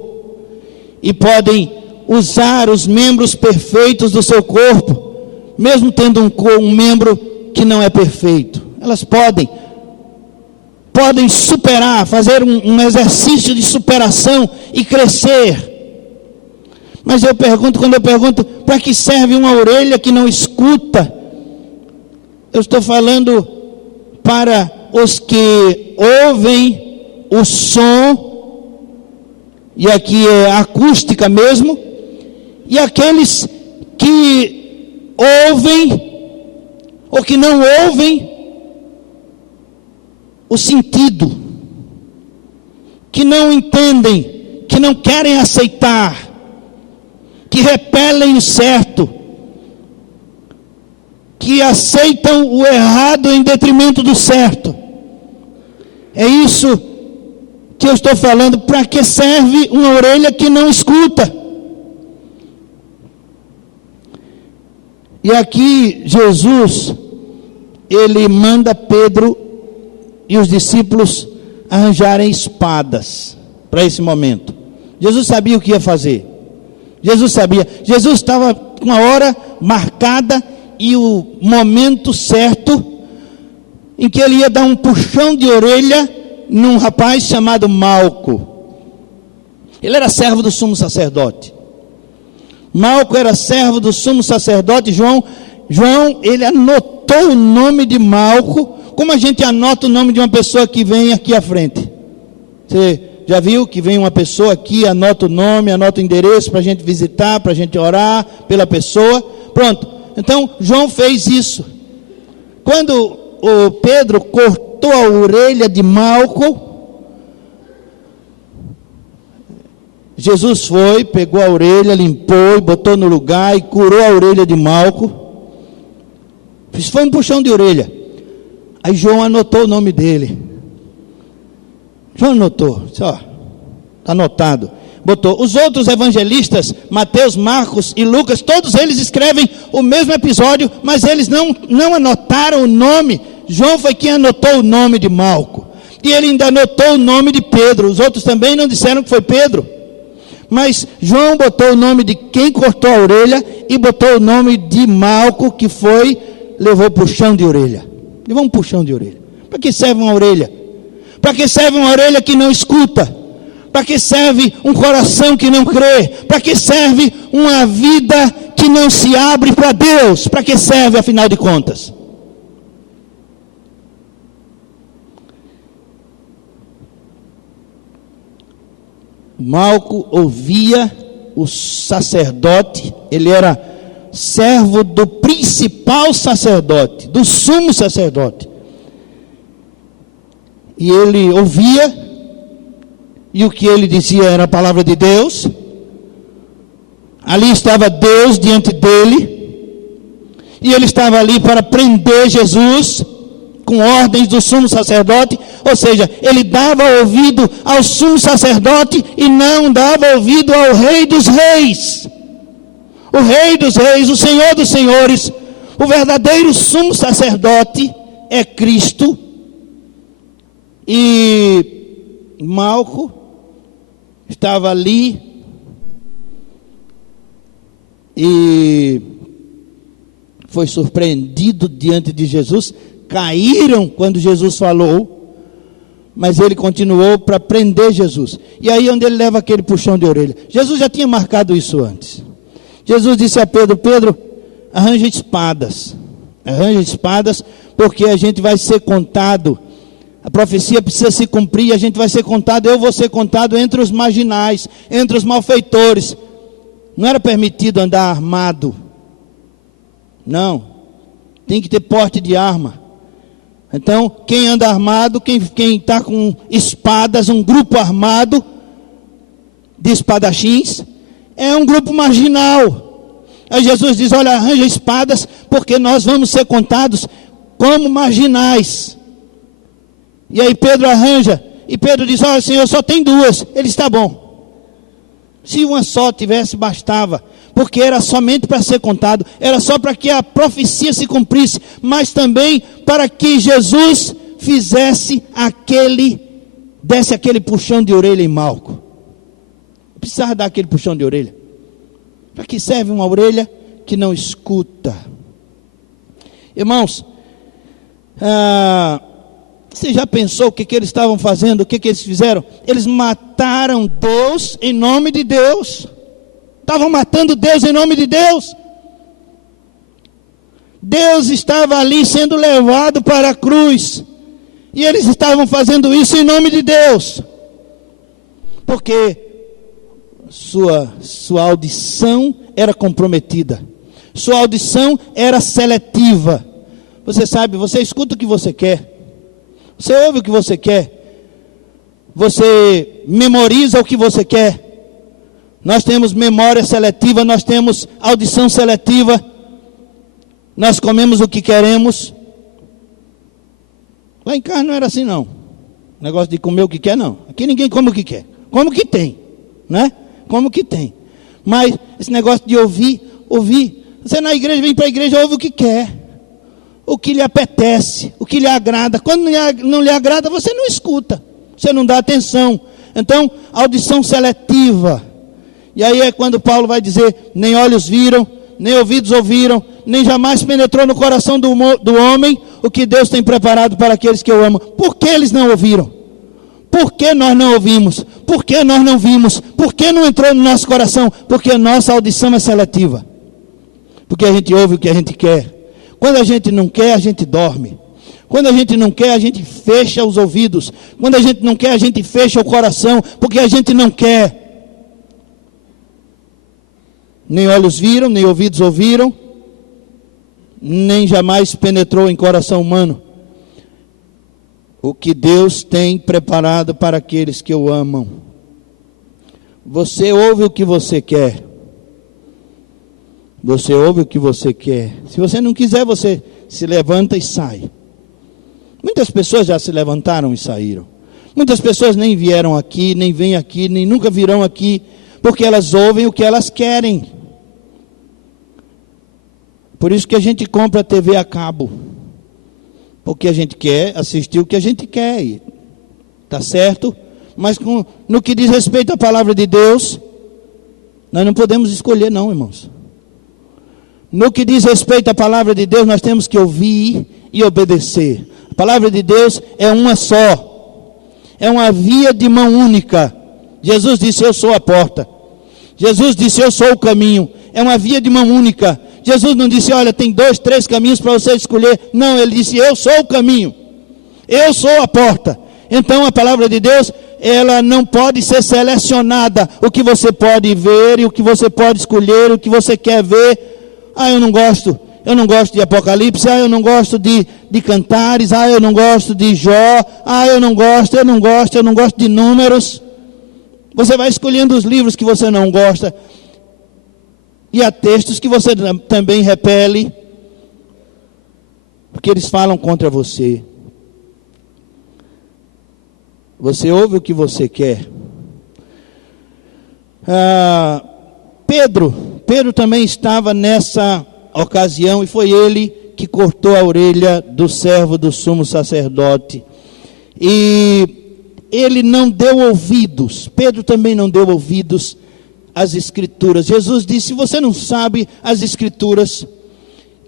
e podem usar os membros perfeitos do seu corpo, mesmo tendo um membro que não é perfeito. Elas podem superar, fazer um exercício de superação e crescer. Mas quando eu pergunto, para que serve uma orelha que não escuta? Eu estou falando para os que ouvem o som, e aqui é acústica mesmo, e aqueles que ouvem, ou que não ouvem o sentido, que não entendem, que não querem aceitar, que repelem o certo, que aceitam o errado em detrimento do certo. É isso que eu estou falando. Para que serve uma orelha que não escuta? E aqui Jesus, ele manda Pedro e os discípulos arranjarem espadas para esse momento. Jesus sabia o que ia fazer. Jesus sabia. Jesus estava com a hora marcada e o momento certo em que ele ia dar um puxão de orelha num rapaz chamado Malco. Ele era servo do sumo sacerdote. Malco era servo do sumo sacerdote. João, ele anotou o nome de Malco, como a gente anota o nome de uma pessoa que vem aqui à frente. Você já viu que vem uma pessoa aqui, anota o nome, anota o endereço para a gente visitar, para a gente orar pela pessoa. Pronto. Então, João fez isso. Quando o Pedro cortou a orelha de Malco, Jesus foi, pegou a orelha, limpou, botou no lugar e curou a orelha de Malco. Isso foi um puxão de orelha. Aí João anotou o nome dele. João anotou, está anotado. Botou. Os outros evangelistas, Mateus, Marcos e Lucas, todos eles escrevem o mesmo episódio, mas eles não anotaram o nome. João foi quem anotou o nome de Malco. E ele ainda anotou o nome de Pedro. Os outros também não disseram que foi Pedro. Mas João botou o nome de quem cortou a orelha e botou o nome de Malco, que levou puxão de orelha. Levou um puxão de orelha. Para que serve uma orelha? Para que serve uma orelha que não escuta? Para que serve um coração que não crê? Para que serve uma vida que não se abre para Deus? Para que serve, afinal de contas? Malco ouvia o sacerdote, ele era servo do principal sacerdote, do sumo sacerdote. E ele ouvia, e o que ele dizia era a palavra de Deus. Ali estava Deus diante dele, e ele estava ali para prender Jesus, com ordens do sumo sacerdote. Ou seja, ele dava ouvido ao sumo sacerdote e não dava ouvido ao rei dos reis. O rei dos reis, o Senhor dos senhores, o verdadeiro sumo sacerdote é Cristo. E Malco estava ali e foi surpreendido diante de Jesus. Caíram quando Jesus falou, mas ele continuou para prender Jesus. E aí onde ele leva aquele puxão de orelha. Jesus já tinha marcado isso antes. Jesus disse a Pedro: Pedro, arranja espadas, porque a gente vai ser contado. A profecia precisa se cumprir, a gente vai ser contado, eu vou ser contado entre os marginais, entre os malfeitores. Não era permitido andar armado. Não. Tem que ter porte de arma. Então, quem anda armado, quem está com espadas, um grupo armado de espadachins, é um grupo marginal. Aí Jesus diz: olha, arranja espadas, porque nós vamos ser contados como marginais. E aí Pedro arranja, e Pedro diz: olha, Senhor, só tem duas. Ele está bom. Se uma só tivesse, bastava. Porque era somente para ser contado, era só para que a profecia se cumprisse, mas também para que Jesus desse aquele puxão de orelha em Malco. Precisava dar aquele puxão de orelha. Para que serve uma orelha que não escuta? Irmãos, você já pensou o que eles estavam fazendo? O que eles fizeram? Eles mataram Deus em nome de Deus. Estavam matando Deus em nome de Deus. Deus estava ali sendo levado para a cruz. E eles estavam fazendo isso em nome de Deus. Porque sua audição era comprometida. Sua audição era seletiva. Você sabe, você escuta o que você quer. Você ouve o que você quer. Você memoriza o que você quer. Nós temos memória seletiva, nós temos audição seletiva. Nós comemos o que queremos. Lá em casa não era assim não. Negócio de comer o que quer não. Aqui ninguém come o que quer. Come o que tem, né? Come o que tem. Mas esse negócio de ouvir. Você na igreja, vem para a igreja, ouve o que quer. O que lhe apetece, o que lhe agrada. Quando não lhe agrada, você não escuta. Você não dá atenção. Então, audição seletiva. E aí é quando Paulo vai dizer, nem olhos viram, nem ouvidos ouviram, nem jamais penetrou no coração do homem o que Deus tem preparado para aqueles que o amam. Por que eles não ouviram? Por que nós não ouvimos? Por que nós não vimos? Por que não entrou no nosso coração? Porque nossa audição é seletiva. Porque a gente ouve o que a gente quer. Quando a gente não quer, a gente dorme. Quando a gente não quer, a gente fecha os ouvidos. Quando a gente não quer, a gente fecha o coração. Porque a gente não quer. Nem olhos viram, nem ouvidos ouviram, nem jamais penetrou em coração humano o que Deus tem preparado para aqueles que o amam. Você ouve o que você quer. Você ouve o que você quer. Se você não quiser, você se levanta e sai. Muitas pessoas já se levantaram e saíram. Muitas pessoas nem vieram aqui, nem vêm aqui, nem nunca virão aqui, porque elas ouvem o que elas querem. Por isso que a gente compra a TV a cabo. Porque a gente quer assistir o que a gente quer. Está certo? Mas no que diz respeito à palavra de Deus, nós não podemos escolher não, irmãos. No que diz respeito à palavra de Deus, nós temos que ouvir e obedecer. A palavra de Deus é uma só. É uma via de mão única. Jesus disse, eu sou a porta. Jesus disse, eu sou o caminho. É uma via de mão única. Jesus não disse, olha, tem 2, 3 caminhos para você escolher. Não, ele disse, eu sou o caminho. Eu sou a porta. Então a palavra de Deus, ela não pode ser selecionada. O que você pode ver e o que você pode escolher, o que você quer ver. Ah, eu não gosto de Apocalipse. Ah, eu não gosto de Cantares. Ah, eu não gosto de Jó. Ah, eu não gosto de Números. Você vai escolhendo os livros que você não gosta. E há textos que você também repele, porque eles falam contra você. Você ouve o que você quer. Pedro também estava nessa ocasião, e foi ele que cortou a orelha do servo do sumo sacerdote. E ele não deu ouvidos, Pedro também não deu ouvidos às Escrituras. Jesus disse, você não sabe as Escrituras,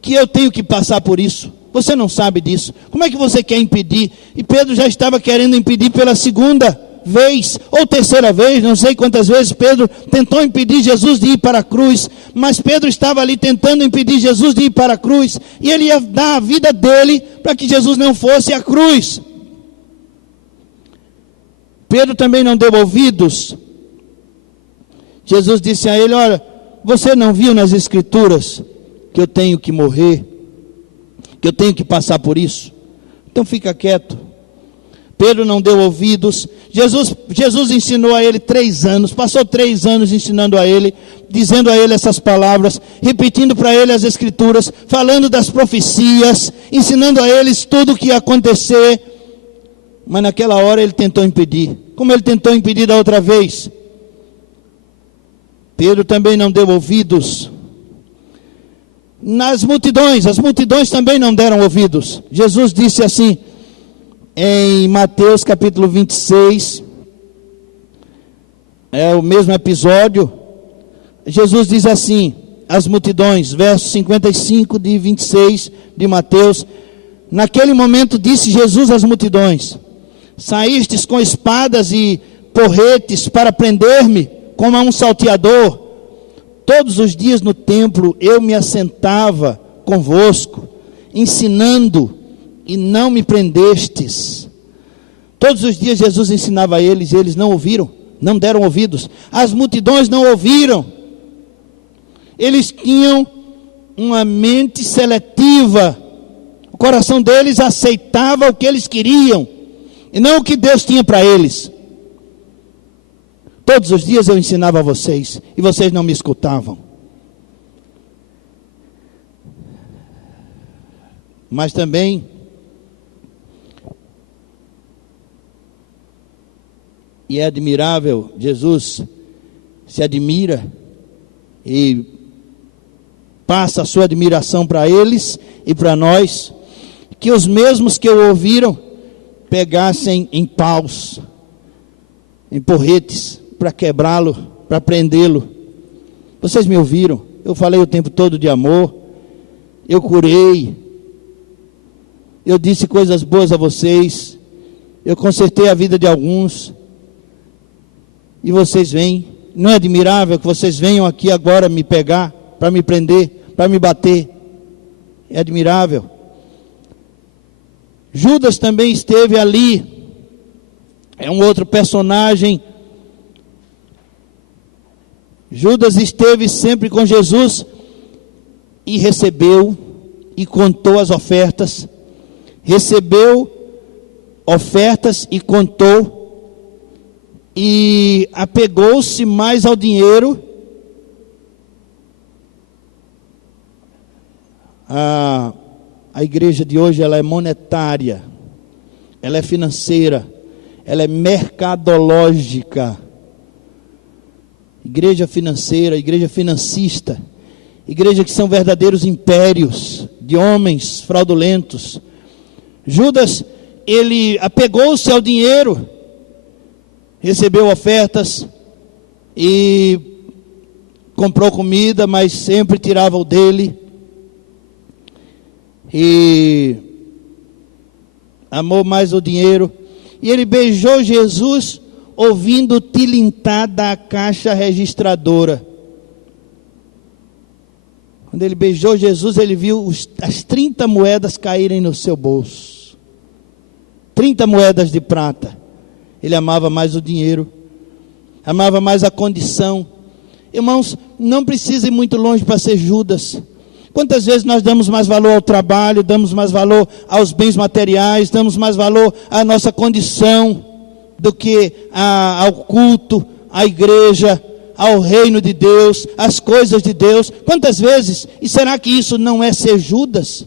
que eu tenho que passar por isso. Você não sabe disso. Como é que você quer impedir? E Pedro já estava querendo impedir pela segunda vez, ou terceira vez, não sei quantas vezes Pedro tentou impedir Jesus de ir para a cruz, mas Pedro estava ali tentando impedir Jesus de ir para a cruz, e ele ia dar a vida dele para que Jesus não fosse à cruz. Pedro também não deu ouvidos. Jesus disse a ele, olha, você não viu nas Escrituras que eu tenho que morrer, que eu tenho que passar por isso? Então fica quieto. Pedro não deu ouvidos. Jesus ensinou a ele 3 anos, passou 3 anos ensinando a ele, dizendo a ele essas palavras, repetindo para ele as Escrituras, falando das profecias, ensinando a eles tudo o que ia acontecer. Mas naquela hora ele tentou impedir, como ele tentou impedir da outra vez. Pedro também não deu ouvidos. Nas multidões, as multidões também não deram ouvidos. Jesus disse assim, em Mateus capítulo 26, é o mesmo episódio. Jesus diz assim, as multidões, verso 55 de 26 de Mateus. Naquele momento disse Jesus às multidões, saístes com espadas e porretes para prender-me, como a um salteador. Todos os dias no templo eu me assentava convosco, ensinando, e não me prendestes. Todos os dias Jesus ensinava a eles, e eles não ouviram, não deram ouvidos. As multidões não ouviram. Eles tinham uma mente seletiva. O coração deles aceitava o que eles queriam e não o que Deus tinha para eles. Todos os dias eu ensinava a vocês e vocês não me escutavam. Mas também e é admirável, Jesus se admira e passa a sua admiração para eles e para nós, que os mesmos que o ouviram pegassem em paus, em porretes, para quebrá-lo, para prendê-lo. Vocês me ouviram, eu falei o tempo todo de amor, eu curei, eu disse coisas boas a vocês, eu consertei a vida de alguns, e vocês vêm. Não é admirável que vocês venham aqui agora me pegar, para me prender, para me bater? É admirável. Judas também esteve ali, é um outro personagem. Judas esteve sempre com Jesus e recebeu e contou as ofertas, recebeu ofertas e contou, e apegou-se mais ao dinheiro. A igreja de hoje, ela é monetária, ela é financeira, ela é mercadológica. Igreja financeira, igreja financista, igreja que são verdadeiros impérios de homens fraudulentos. Judas, ele apegou-se ao dinheiro, recebeu ofertas e comprou comida, mas sempre tirava o dele. E amou mais o dinheiro. E ele beijou Jesus ouvindo o tilintar da caixa registradora. Quando ele beijou Jesus, ele viu as 30 moedas caírem no seu bolso. 30 moedas de prata. Ele amava mais o dinheiro, amava mais a condição. Irmãos, não precisa ir muito longe para ser Judas. Quantas vezes nós damos mais valor ao trabalho, damos mais valor aos bens materiais, damos mais valor à nossa condição do que ao culto, à igreja, ao reino de Deus, às coisas de Deus? Quantas vezes? E será que isso não é ser Judas?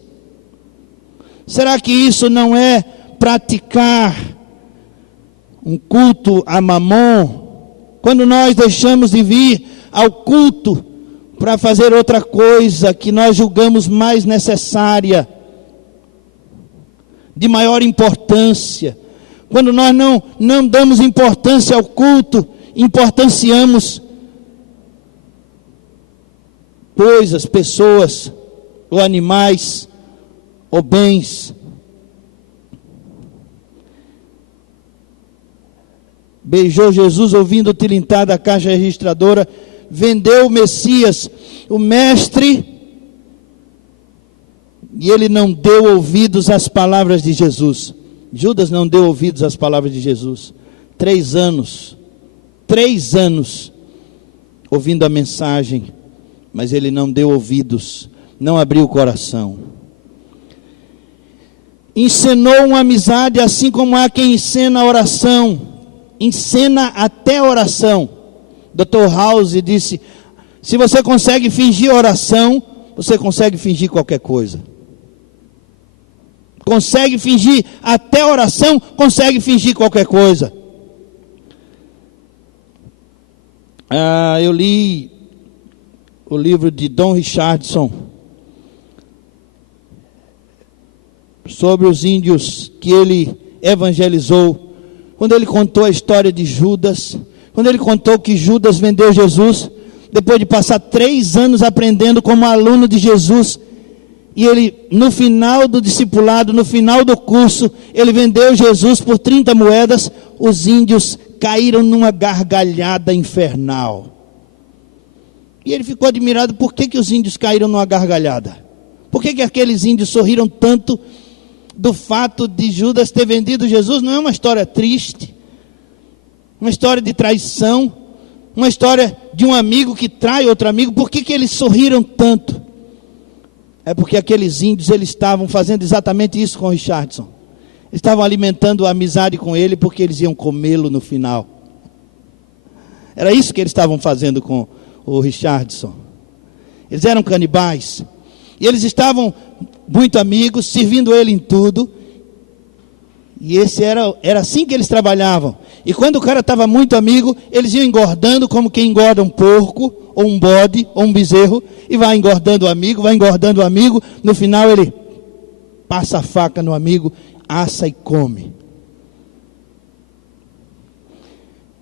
Será que isso não é praticar um culto a Mamon? Quando nós deixamos de vir ao culto para fazer outra coisa que nós julgamos mais necessária, de maior importância. Quando nós não damos importância ao culto, importanciamos coisas, pessoas, ou animais, ou bens. Beijou Jesus ouvindo o tilintar da caixa registradora, vendeu o Messias, o mestre, e ele não deu ouvidos às palavras de Jesus. Judas não deu ouvidos às palavras de Jesus. 3 anos ouvindo a mensagem, mas ele não deu ouvidos, não abriu o coração. Encenou uma amizade, assim como há quem encena a oração, encena até a oração. Dr. House disse: se você consegue fingir oração, você consegue fingir qualquer coisa. Consegue fingir até oração, consegue fingir qualquer coisa. Eu li o livro de Don Richardson sobre os índios que ele evangelizou. Quando ele contou a história de Judas, quando ele contou que Judas vendeu Jesus, depois de passar 3 anos aprendendo como aluno de Jesus, e ele, no final do discipulado, no final do curso, ele vendeu Jesus por 30 moedas, os índios caíram numa gargalhada infernal. E ele ficou admirado, por que os índios caíram numa gargalhada? Por que aqueles índios sorriram tanto do fato de Judas ter vendido Jesus? Não é uma história triste, uma história de traição, uma história de um amigo que trai outro amigo. Por que eles sorriram tanto? é porque aqueles índios, eles estavam fazendo exatamente isso com o Richardson. Eles estavam alimentando a amizade com ele, porque eles iam comê-lo no final. Era isso que eles estavam fazendo com o Richardson. Eles eram canibais. E eles estavam muito amigos, servindo ele em tudo. E era assim que eles trabalhavam. E quando o cara estava muito amigo, eles iam engordando como quem engorda um porco, ou um bode, ou um bezerro. E vai engordando o amigo, vai engordando o amigo. No final ele passa a faca no amigo, assa e come.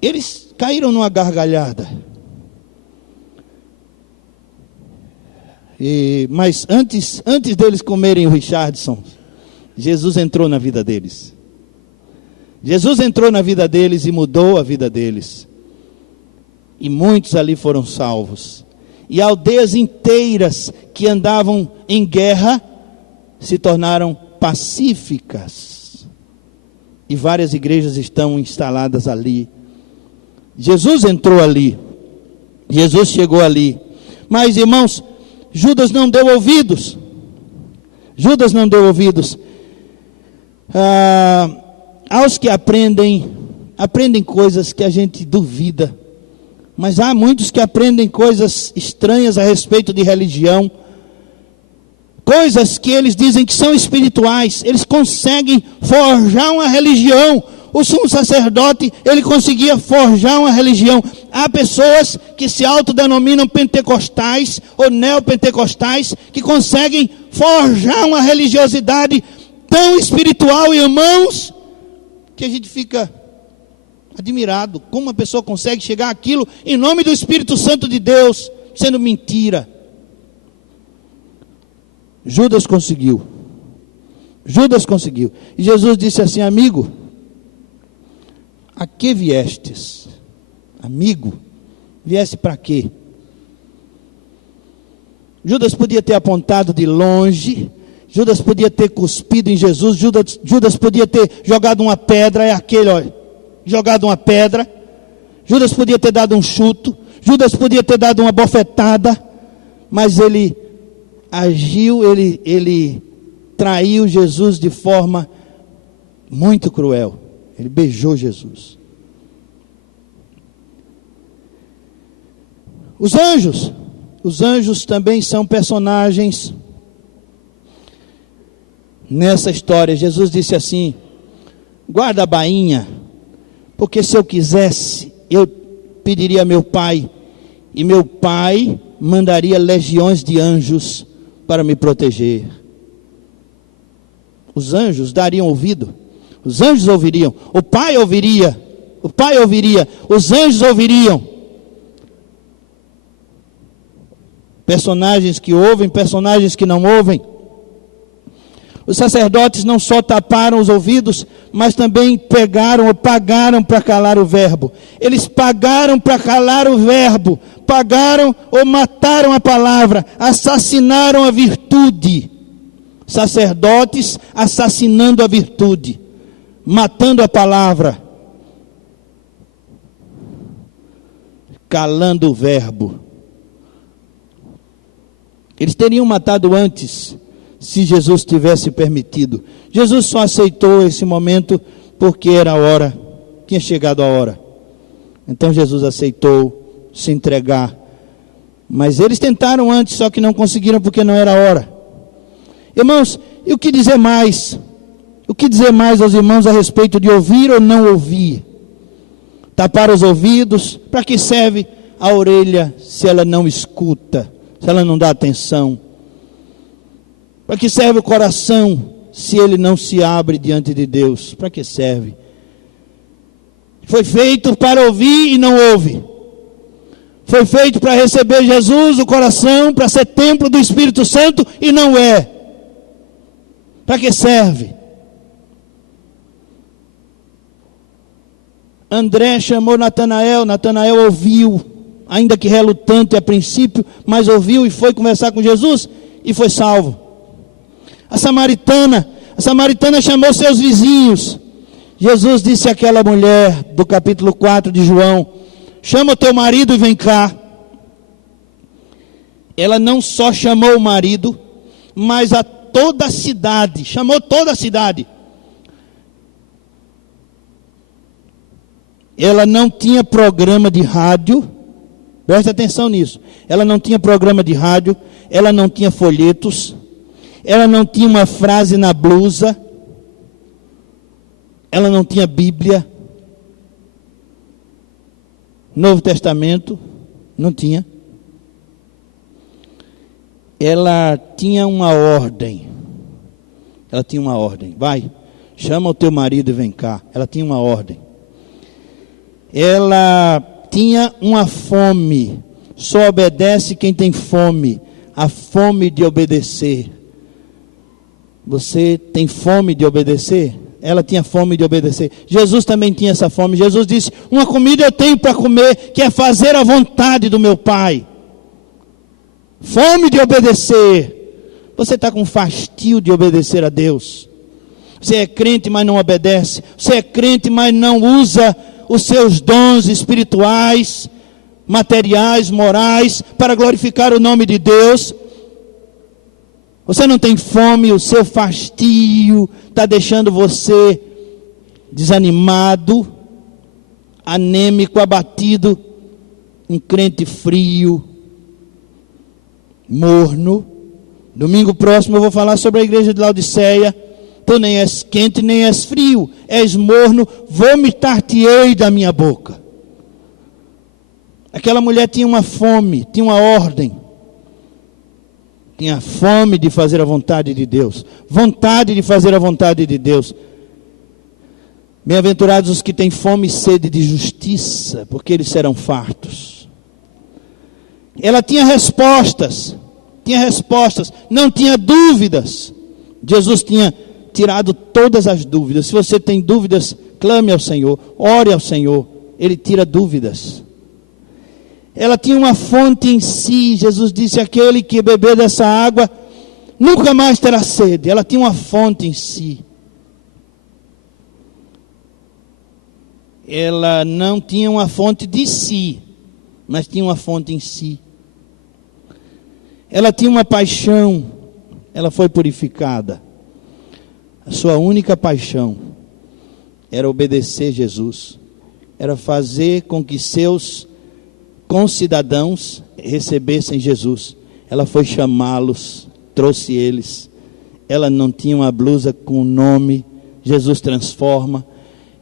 Eles caíram numa gargalhada. Mas antes deles comerem o Richardson, Jesus entrou na vida deles. Jesus entrou na vida deles e mudou a vida deles. E muitos ali foram salvos. E aldeias inteiras que andavam em guerra se tornaram pacíficas. E várias igrejas estão instaladas ali. Jesus entrou ali. Jesus chegou ali. Mas, irmãos, Judas não deu ouvidos. Judas não deu ouvidos. Aos que aprendem coisas que a gente duvida. Mas há muitos que aprendem coisas estranhas a respeito de religião. Coisas que eles dizem que são espirituais. Eles conseguem forjar uma religião. O sumo sacerdote, ele conseguia forjar uma religião. Há pessoas que se autodenominam pentecostais ou neopentecostais, que conseguem forjar uma religiosidade tão espiritual, irmãos, que a gente fica admirado. Como uma pessoa consegue chegar àquilo em nome do Espírito Santo de Deus, sendo mentira. Judas conseguiu. Judas conseguiu. E Jesus disse assim: amigo, a que viestes? Amigo, vieste para quê? Judas podia ter apontado de longe. Judas podia ter cuspido em Jesus. Judas podia ter jogado uma pedra. É aquele, olha, jogado uma pedra. Judas podia ter dado um chuto. Judas podia ter dado uma bofetada. Mas ele agiu, ele traiu Jesus de forma muito cruel. Ele beijou Jesus. Os anjos também são personagens nessa história. Jesus disse assim: guarda a bainha, porque se eu quisesse, eu pediria a meu Pai, e meu Pai mandaria legiões de anjos para me proteger. Os anjos dariam ouvido. Os anjos ouviriam, o Pai ouviria, os anjos ouviriam. Personagens que ouvem, personagens que não ouvem. Os sacerdotes não só taparam os ouvidos, mas também pagaram para calar o verbo. Eles pagaram para calar o verbo, pagaram ou mataram a palavra, assassinaram a virtude. Sacerdotes assassinando a virtude, matando a palavra, calando o verbo. Eles teriam matado antes, se Jesus tivesse permitido. Jesus só aceitou esse momento porque era a hora, tinha chegado a hora. Então Jesus aceitou se entregar. Mas eles tentaram antes, só que não conseguiram porque não era a hora. Irmãos, e o que dizer mais? O que dizer mais aos irmãos a respeito de ouvir ou não ouvir? Tapar os ouvidos, para que serve a orelha se ela não escuta, se ela não dá atenção? Para que serve o coração se ele não se abre diante de Deus? Para que serve? Foi feito para ouvir e não ouve. Foi feito para receber Jesus, o coração, para ser templo do Espírito Santo e não é. Para que serve? André chamou Natanael, Natanael ouviu, ainda que relutante a princípio, mas ouviu e foi conversar com Jesus e foi salvo. A samaritana chamou seus vizinhos. Jesus disse àquela mulher do capítulo 4 de João: chama o teu marido e vem cá. Ela não só chamou o marido, mas a toda a cidade, chamou toda a cidade. Ela não tinha programa de rádio, presta atenção nisso. Ela não tinha programa de rádio, ela não tinha folhetos, ela não tinha uma frase na blusa, ela não tinha Bíblia, Novo Testamento, não tinha. Ela tinha uma ordem. Ela tinha uma ordem. Vai, chama o teu marido e vem cá. Ela tinha uma ordem. Ela tinha uma fome. Só obedece quem tem fome. A fome de obedecer. Você tem fome de obedecer? Ela tinha fome de obedecer. Jesus também tinha essa fome. Jesus disse: uma comida eu tenho para comer, que é fazer a vontade do meu Pai. Fome de obedecer. Você está com fastio de obedecer a Deus. Você é crente, mas não obedece. Você é crente, mas não usa os seus dons espirituais, materiais, morais, para glorificar o nome de Deus. Você não tem fome, o seu fastio está deixando você desanimado, anêmico, abatido, um crente frio, morno. Domingo próximo eu vou falar sobre a igreja de Laodiceia. Tu nem és quente, nem és frio, és morno, vomitar-te-ei da minha boca. Aquela mulher tinha uma fome, tinha uma ordem. Tinha fome de fazer a vontade de Deus. Vontade de fazer a vontade de Deus. Bem-aventurados os que têm fome e sede de justiça, porque eles serão fartos. Ela tinha respostas. Não tinha dúvidas. Jesus tinha tirado todas as dúvidas. Se você tem dúvidas, clame ao Senhor, ore ao Senhor. Ele tira dúvidas. Ela tinha uma fonte em si. Jesus disse: aquele que beber dessa água nunca mais terá sede. Ela tinha uma fonte em si. Ela não tinha uma fonte de si, mas tinha uma fonte em si. Ela tinha uma paixão. Ela foi purificada. A sua única paixão era obedecer Jesus. Era fazer com que seus concidadãos recebessem Jesus. Ela foi chamá-los, trouxe eles. Ela não tinha uma blusa com o nome Jesus Transforma.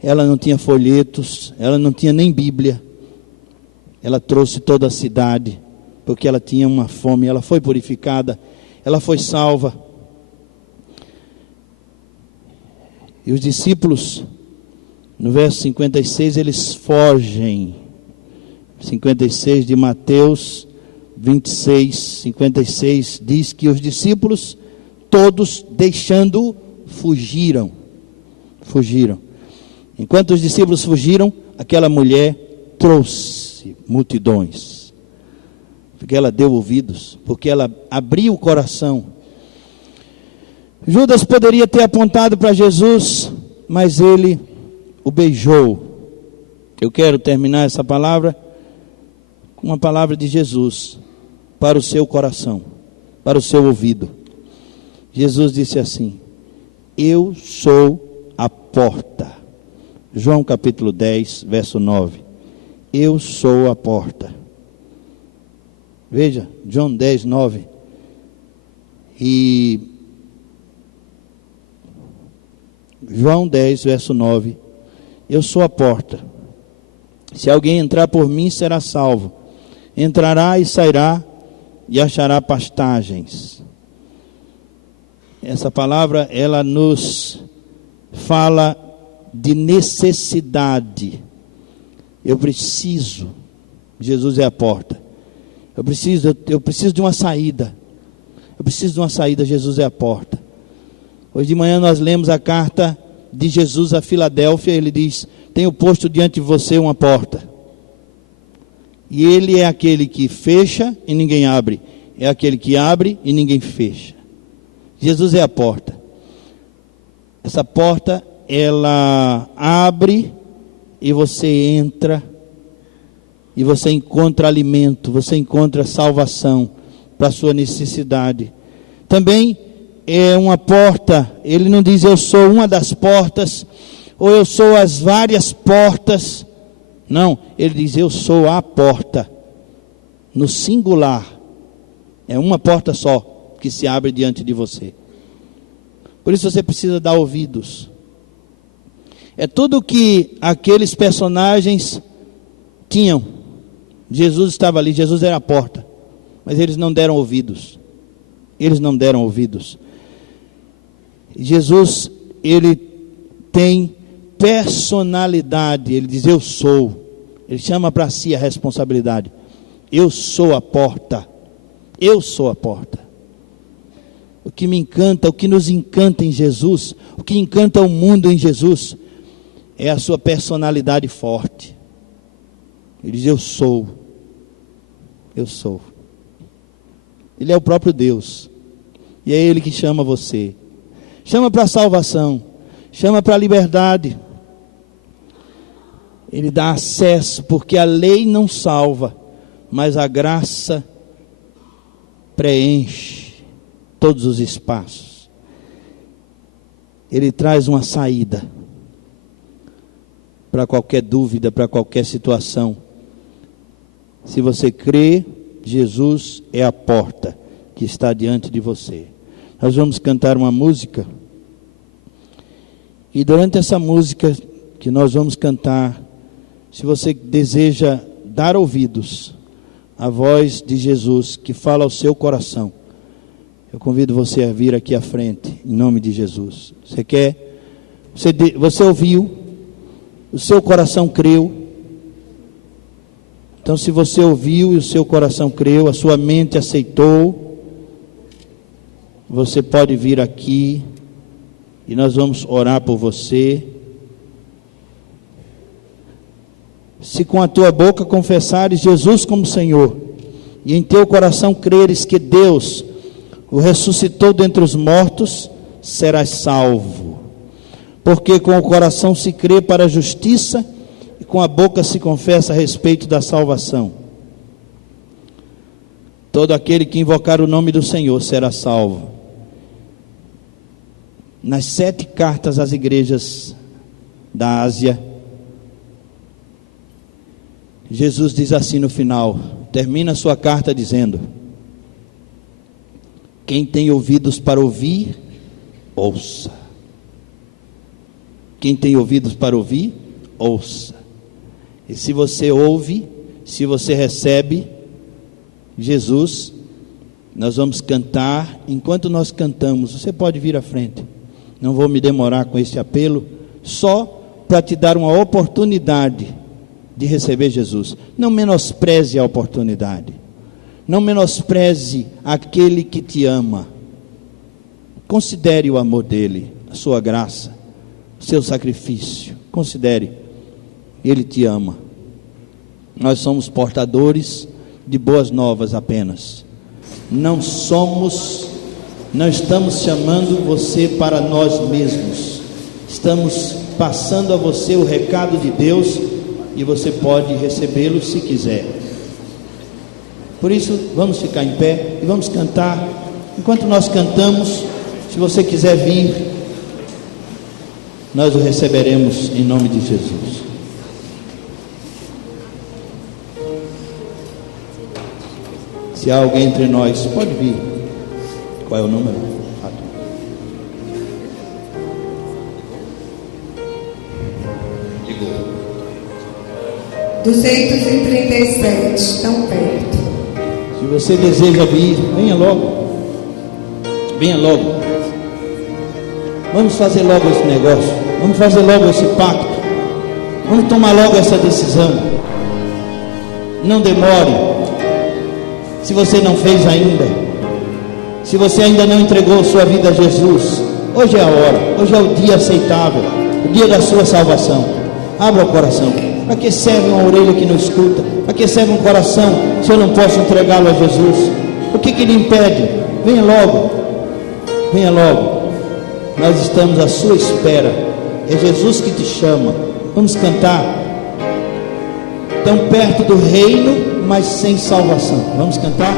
Ela não tinha folhetos, ela não tinha nem Bíblia. Ela trouxe toda a cidade, porque ela tinha uma fome. Ela foi purificada, ela foi salva. E os discípulos, no verso 56, eles fogem. 56 de Mateus 26, 56, diz que os discípulos, todos deixando-o, fugiram. Enquanto os discípulos fugiram, aquela mulher trouxe multidões. Porque ela deu ouvidos, porque ela abriu o coração. Judas poderia ter apontado para Jesus, mas ele o beijou. Eu quero terminar essa palavra com uma palavra de Jesus para o seu coração, para o seu ouvido. Jesus disse assim: eu sou a porta. João capítulo 10, verso 9. Eu sou a porta. Veja, João 10, 9. E João 10, verso 9. Eu sou a porta. Se alguém entrar por mim, será salvo. Entrará e sairá e achará pastagens. Essa palavra, ela nos fala de necessidade. Eu preciso. Jesus é a porta. Eu preciso de uma saída. Jesus é a porta. Hoje de manhã nós lemos a carta de Jesus a Filadélfia. Ele diz: tenho posto diante de você uma porta. E ele é aquele que fecha e ninguém abre. É aquele que abre e ninguém fecha. Jesus é a porta. Essa porta, ela abre e você entra. E você encontra alimento, você encontra salvação para a sua necessidade. Também é uma porta. Ele não diz eu sou uma das portas, ou eu sou as várias portas. Não, ele diz eu sou a porta. No singular. É uma porta só que se abre diante de você. Por isso você precisa dar ouvidos. É tudo que aqueles personagens tinham. Jesus estava ali, Jesus era a porta. Mas eles não deram ouvidos. Eles não deram ouvidos. Jesus, ele tem personalidade. Ele diz eu sou. Ele chama para si a responsabilidade. Eu sou a porta. Eu sou a porta. O que me encanta, o que nos encanta em Jesus, o que encanta o mundo em Jesus, é a sua personalidade forte. Ele diz eu sou. Eu sou. Ele é o próprio Deus. E é Ele que chama você. Chama para a salvação. Chama para a liberdade. Ele dá acesso, porque a lei não salva, mas a graça preenche todos os espaços. Ele traz uma saída para qualquer dúvida, para qualquer situação. Se você crê, Jesus é a porta que está diante de você. Nós vamos cantar uma música. E durante essa música que nós vamos cantar, se você deseja dar ouvidos à voz de Jesus que fala ao seu coração, eu convido você a vir aqui à frente, em nome de Jesus. Você quer? Você ouviu? O seu coração creu? Então, se você ouviu e o seu coração creu, a sua mente aceitou, você pode vir aqui e nós vamos orar por você. Se com a tua boca confessares Jesus como Senhor, e em teu coração creres que Deus o ressuscitou dentre os mortos, serás salvo. Porque com o coração se crê para a justiça, e com a boca se confessa a respeito da salvação. Todo aquele que invocar o nome do Senhor será salvo. Nas 7 cartas às igrejas da Ásia, Jesus diz assim no final, termina a sua carta dizendo: quem tem ouvidos para ouvir, ouça. Quem tem ouvidos para ouvir, ouça. E se você ouve, se você recebe Jesus, nós vamos cantar. Enquanto nós cantamos, você pode vir à frente. Não vou me demorar com esse apelo, só para te dar uma oportunidade de receber Jesus. Não menospreze a oportunidade. Não menospreze aquele que te ama. Considere o amor dele, a sua graça, o seu sacrifício. Considere. Ele te ama. Nós somos portadores de boas novas apenas. Não estamos chamando você para nós mesmos. Estamos passando a você o recado de Deus e você pode recebê-lo se quiser. Por isso, vamos ficar em pé e vamos cantar. Enquanto nós cantamos, se você quiser vir, nós o receberemos em nome de Jesus. Se há alguém entre nós, pode vir. Qual é o número? 237, tão perto. Se você deseja vir, venha logo. Venha logo. Vamos fazer logo esse negócio. Vamos fazer logo esse pacto. Vamos tomar logo essa decisão. Não demore. Se você não fez ainda, se você ainda não entregou sua vida a Jesus, hoje é a hora, hoje é o dia aceitável, o dia da sua salvação. Abra o coração. Para que serve uma orelha que não escuta? Para que serve um coração se eu não posso entregá-lo a Jesus? O que lhe impede? Venha logo, venha logo. Nós estamos à sua espera. É Jesus que te chama. Vamos cantar. Tão perto do reino, mas sem salvação. Vamos cantar?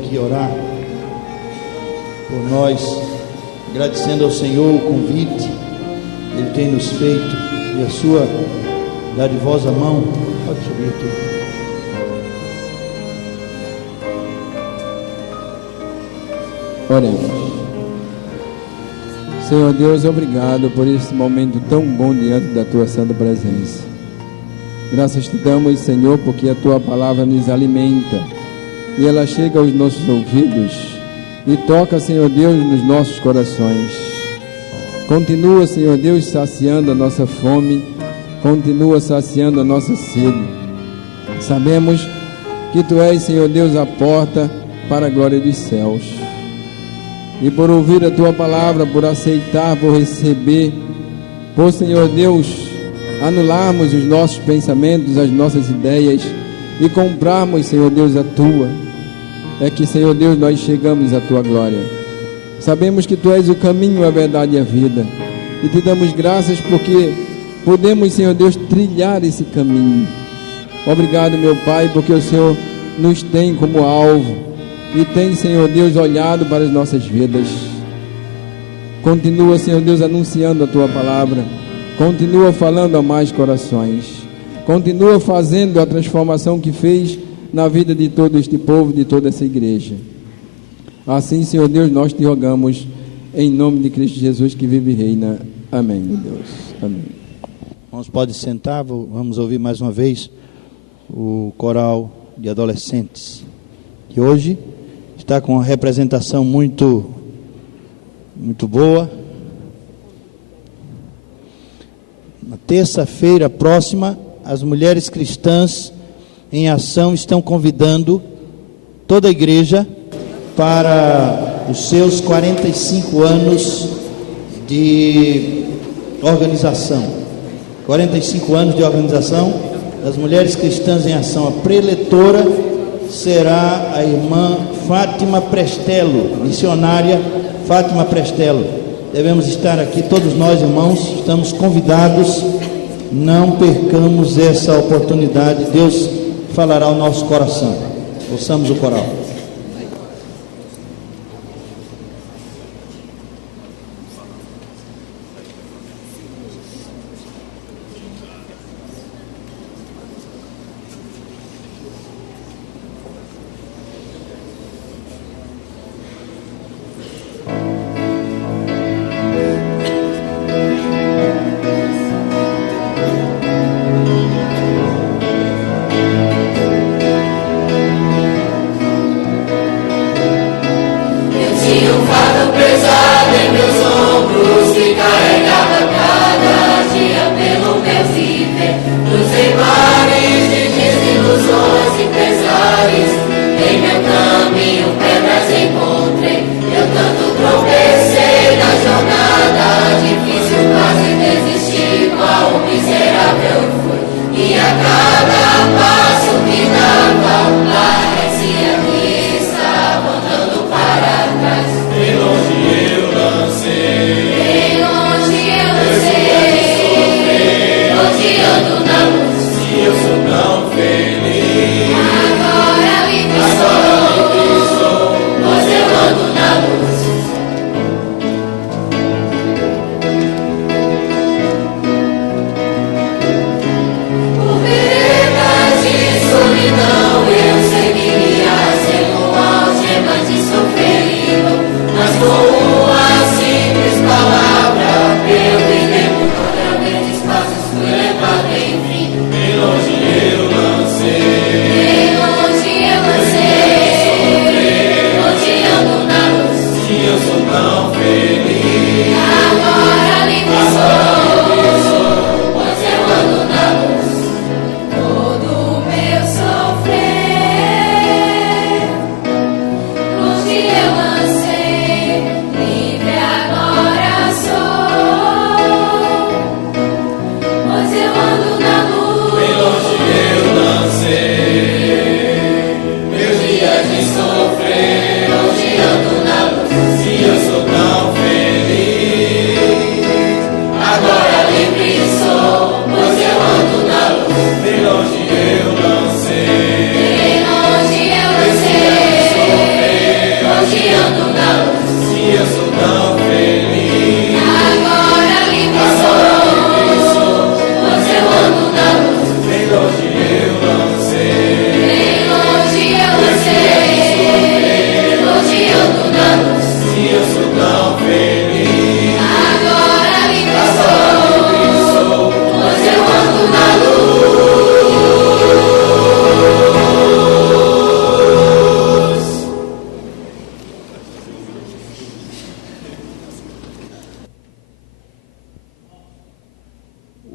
aqui orar por nós, agradecendo ao Senhor o convite que Ele tem nos feito e a sua dadivosa mão. Pode subir aqui. Oremos. Senhor Deus, obrigado por esse momento tão bom diante da Tua santa presença. Graças te damos, Senhor, porque a Tua palavra nos alimenta e ela chega aos nossos ouvidos e toca, Senhor Deus, nos nossos corações. Continua, Senhor Deus, saciando a nossa fome, continua saciando a nossa sede. Sabemos que Tu és, Senhor Deus, a porta para a glória dos céus. E por ouvir a Tua palavra, por aceitar, por receber, por, Senhor Deus, anularmos os nossos pensamentos, as nossas ideias e comprarmos, Senhor Deus, a Tua, é que, Senhor Deus, nós chegamos à Tua glória. Sabemos que Tu és o caminho, a verdade e a vida, e Te damos graças porque podemos, Senhor Deus, trilhar esse caminho. Obrigado, meu Pai, porque o Senhor nos tem como alvo e tem, Senhor Deus, olhado para as nossas vidas. Continua, Senhor Deus, anunciando a Tua palavra, continua falando a mais corações, continua fazendo a transformação que fez na vida de todo este povo, de toda essa igreja. Assim, Senhor Deus, nós te rogamos em nome de Cristo Jesus, que vive e reina. Amém, Deus. Amém. Irmãos, pode sentar, vamos ouvir mais uma vez o coral de adolescentes, que hoje está com uma representação muito boa. Na terça-feira próxima, as mulheres cristãs em ação estão convidando toda a igreja para os seus 45 anos de organização. 45 anos de organização das mulheres cristãs em ação. A preletora será a irmã Fátima Prestelo, missionária Fátima Prestelo. Devemos estar aqui, todos nós, irmãos, estamos convidados. Não percamos essa oportunidade. Deus falará ao nosso coração. Ouçamos o coral.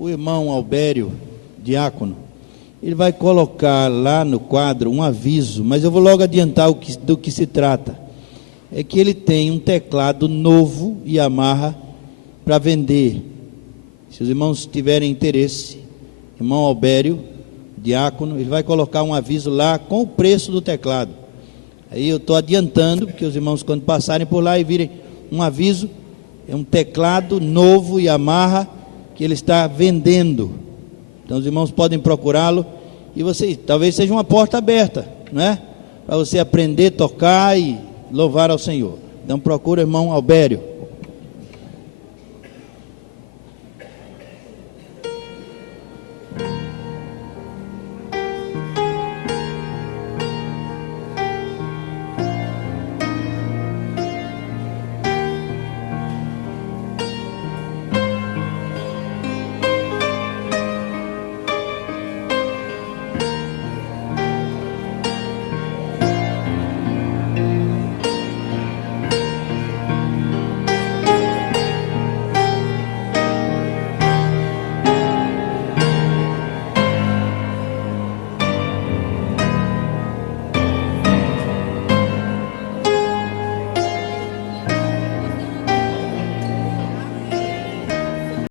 o irmão Albério, diácono, ele vai colocar lá no quadro um aviso, mas eu vou logo adiantar do que se trata. É que ele tem um teclado novo Yamaha para vender. Se os irmãos tiverem interesse, irmão Albério, diácono, ele vai colocar um aviso lá com o preço do teclado. Aí eu estou adiantando, porque os irmãos, quando passarem por lá e virem um aviso, é um teclado novo Yamaha que ele está vendendo. Então os irmãos podem procurá-lo e você, talvez seja uma porta aberta, não é? Para você aprender a tocar e louvar ao Senhor. Então procura o irmão Albério,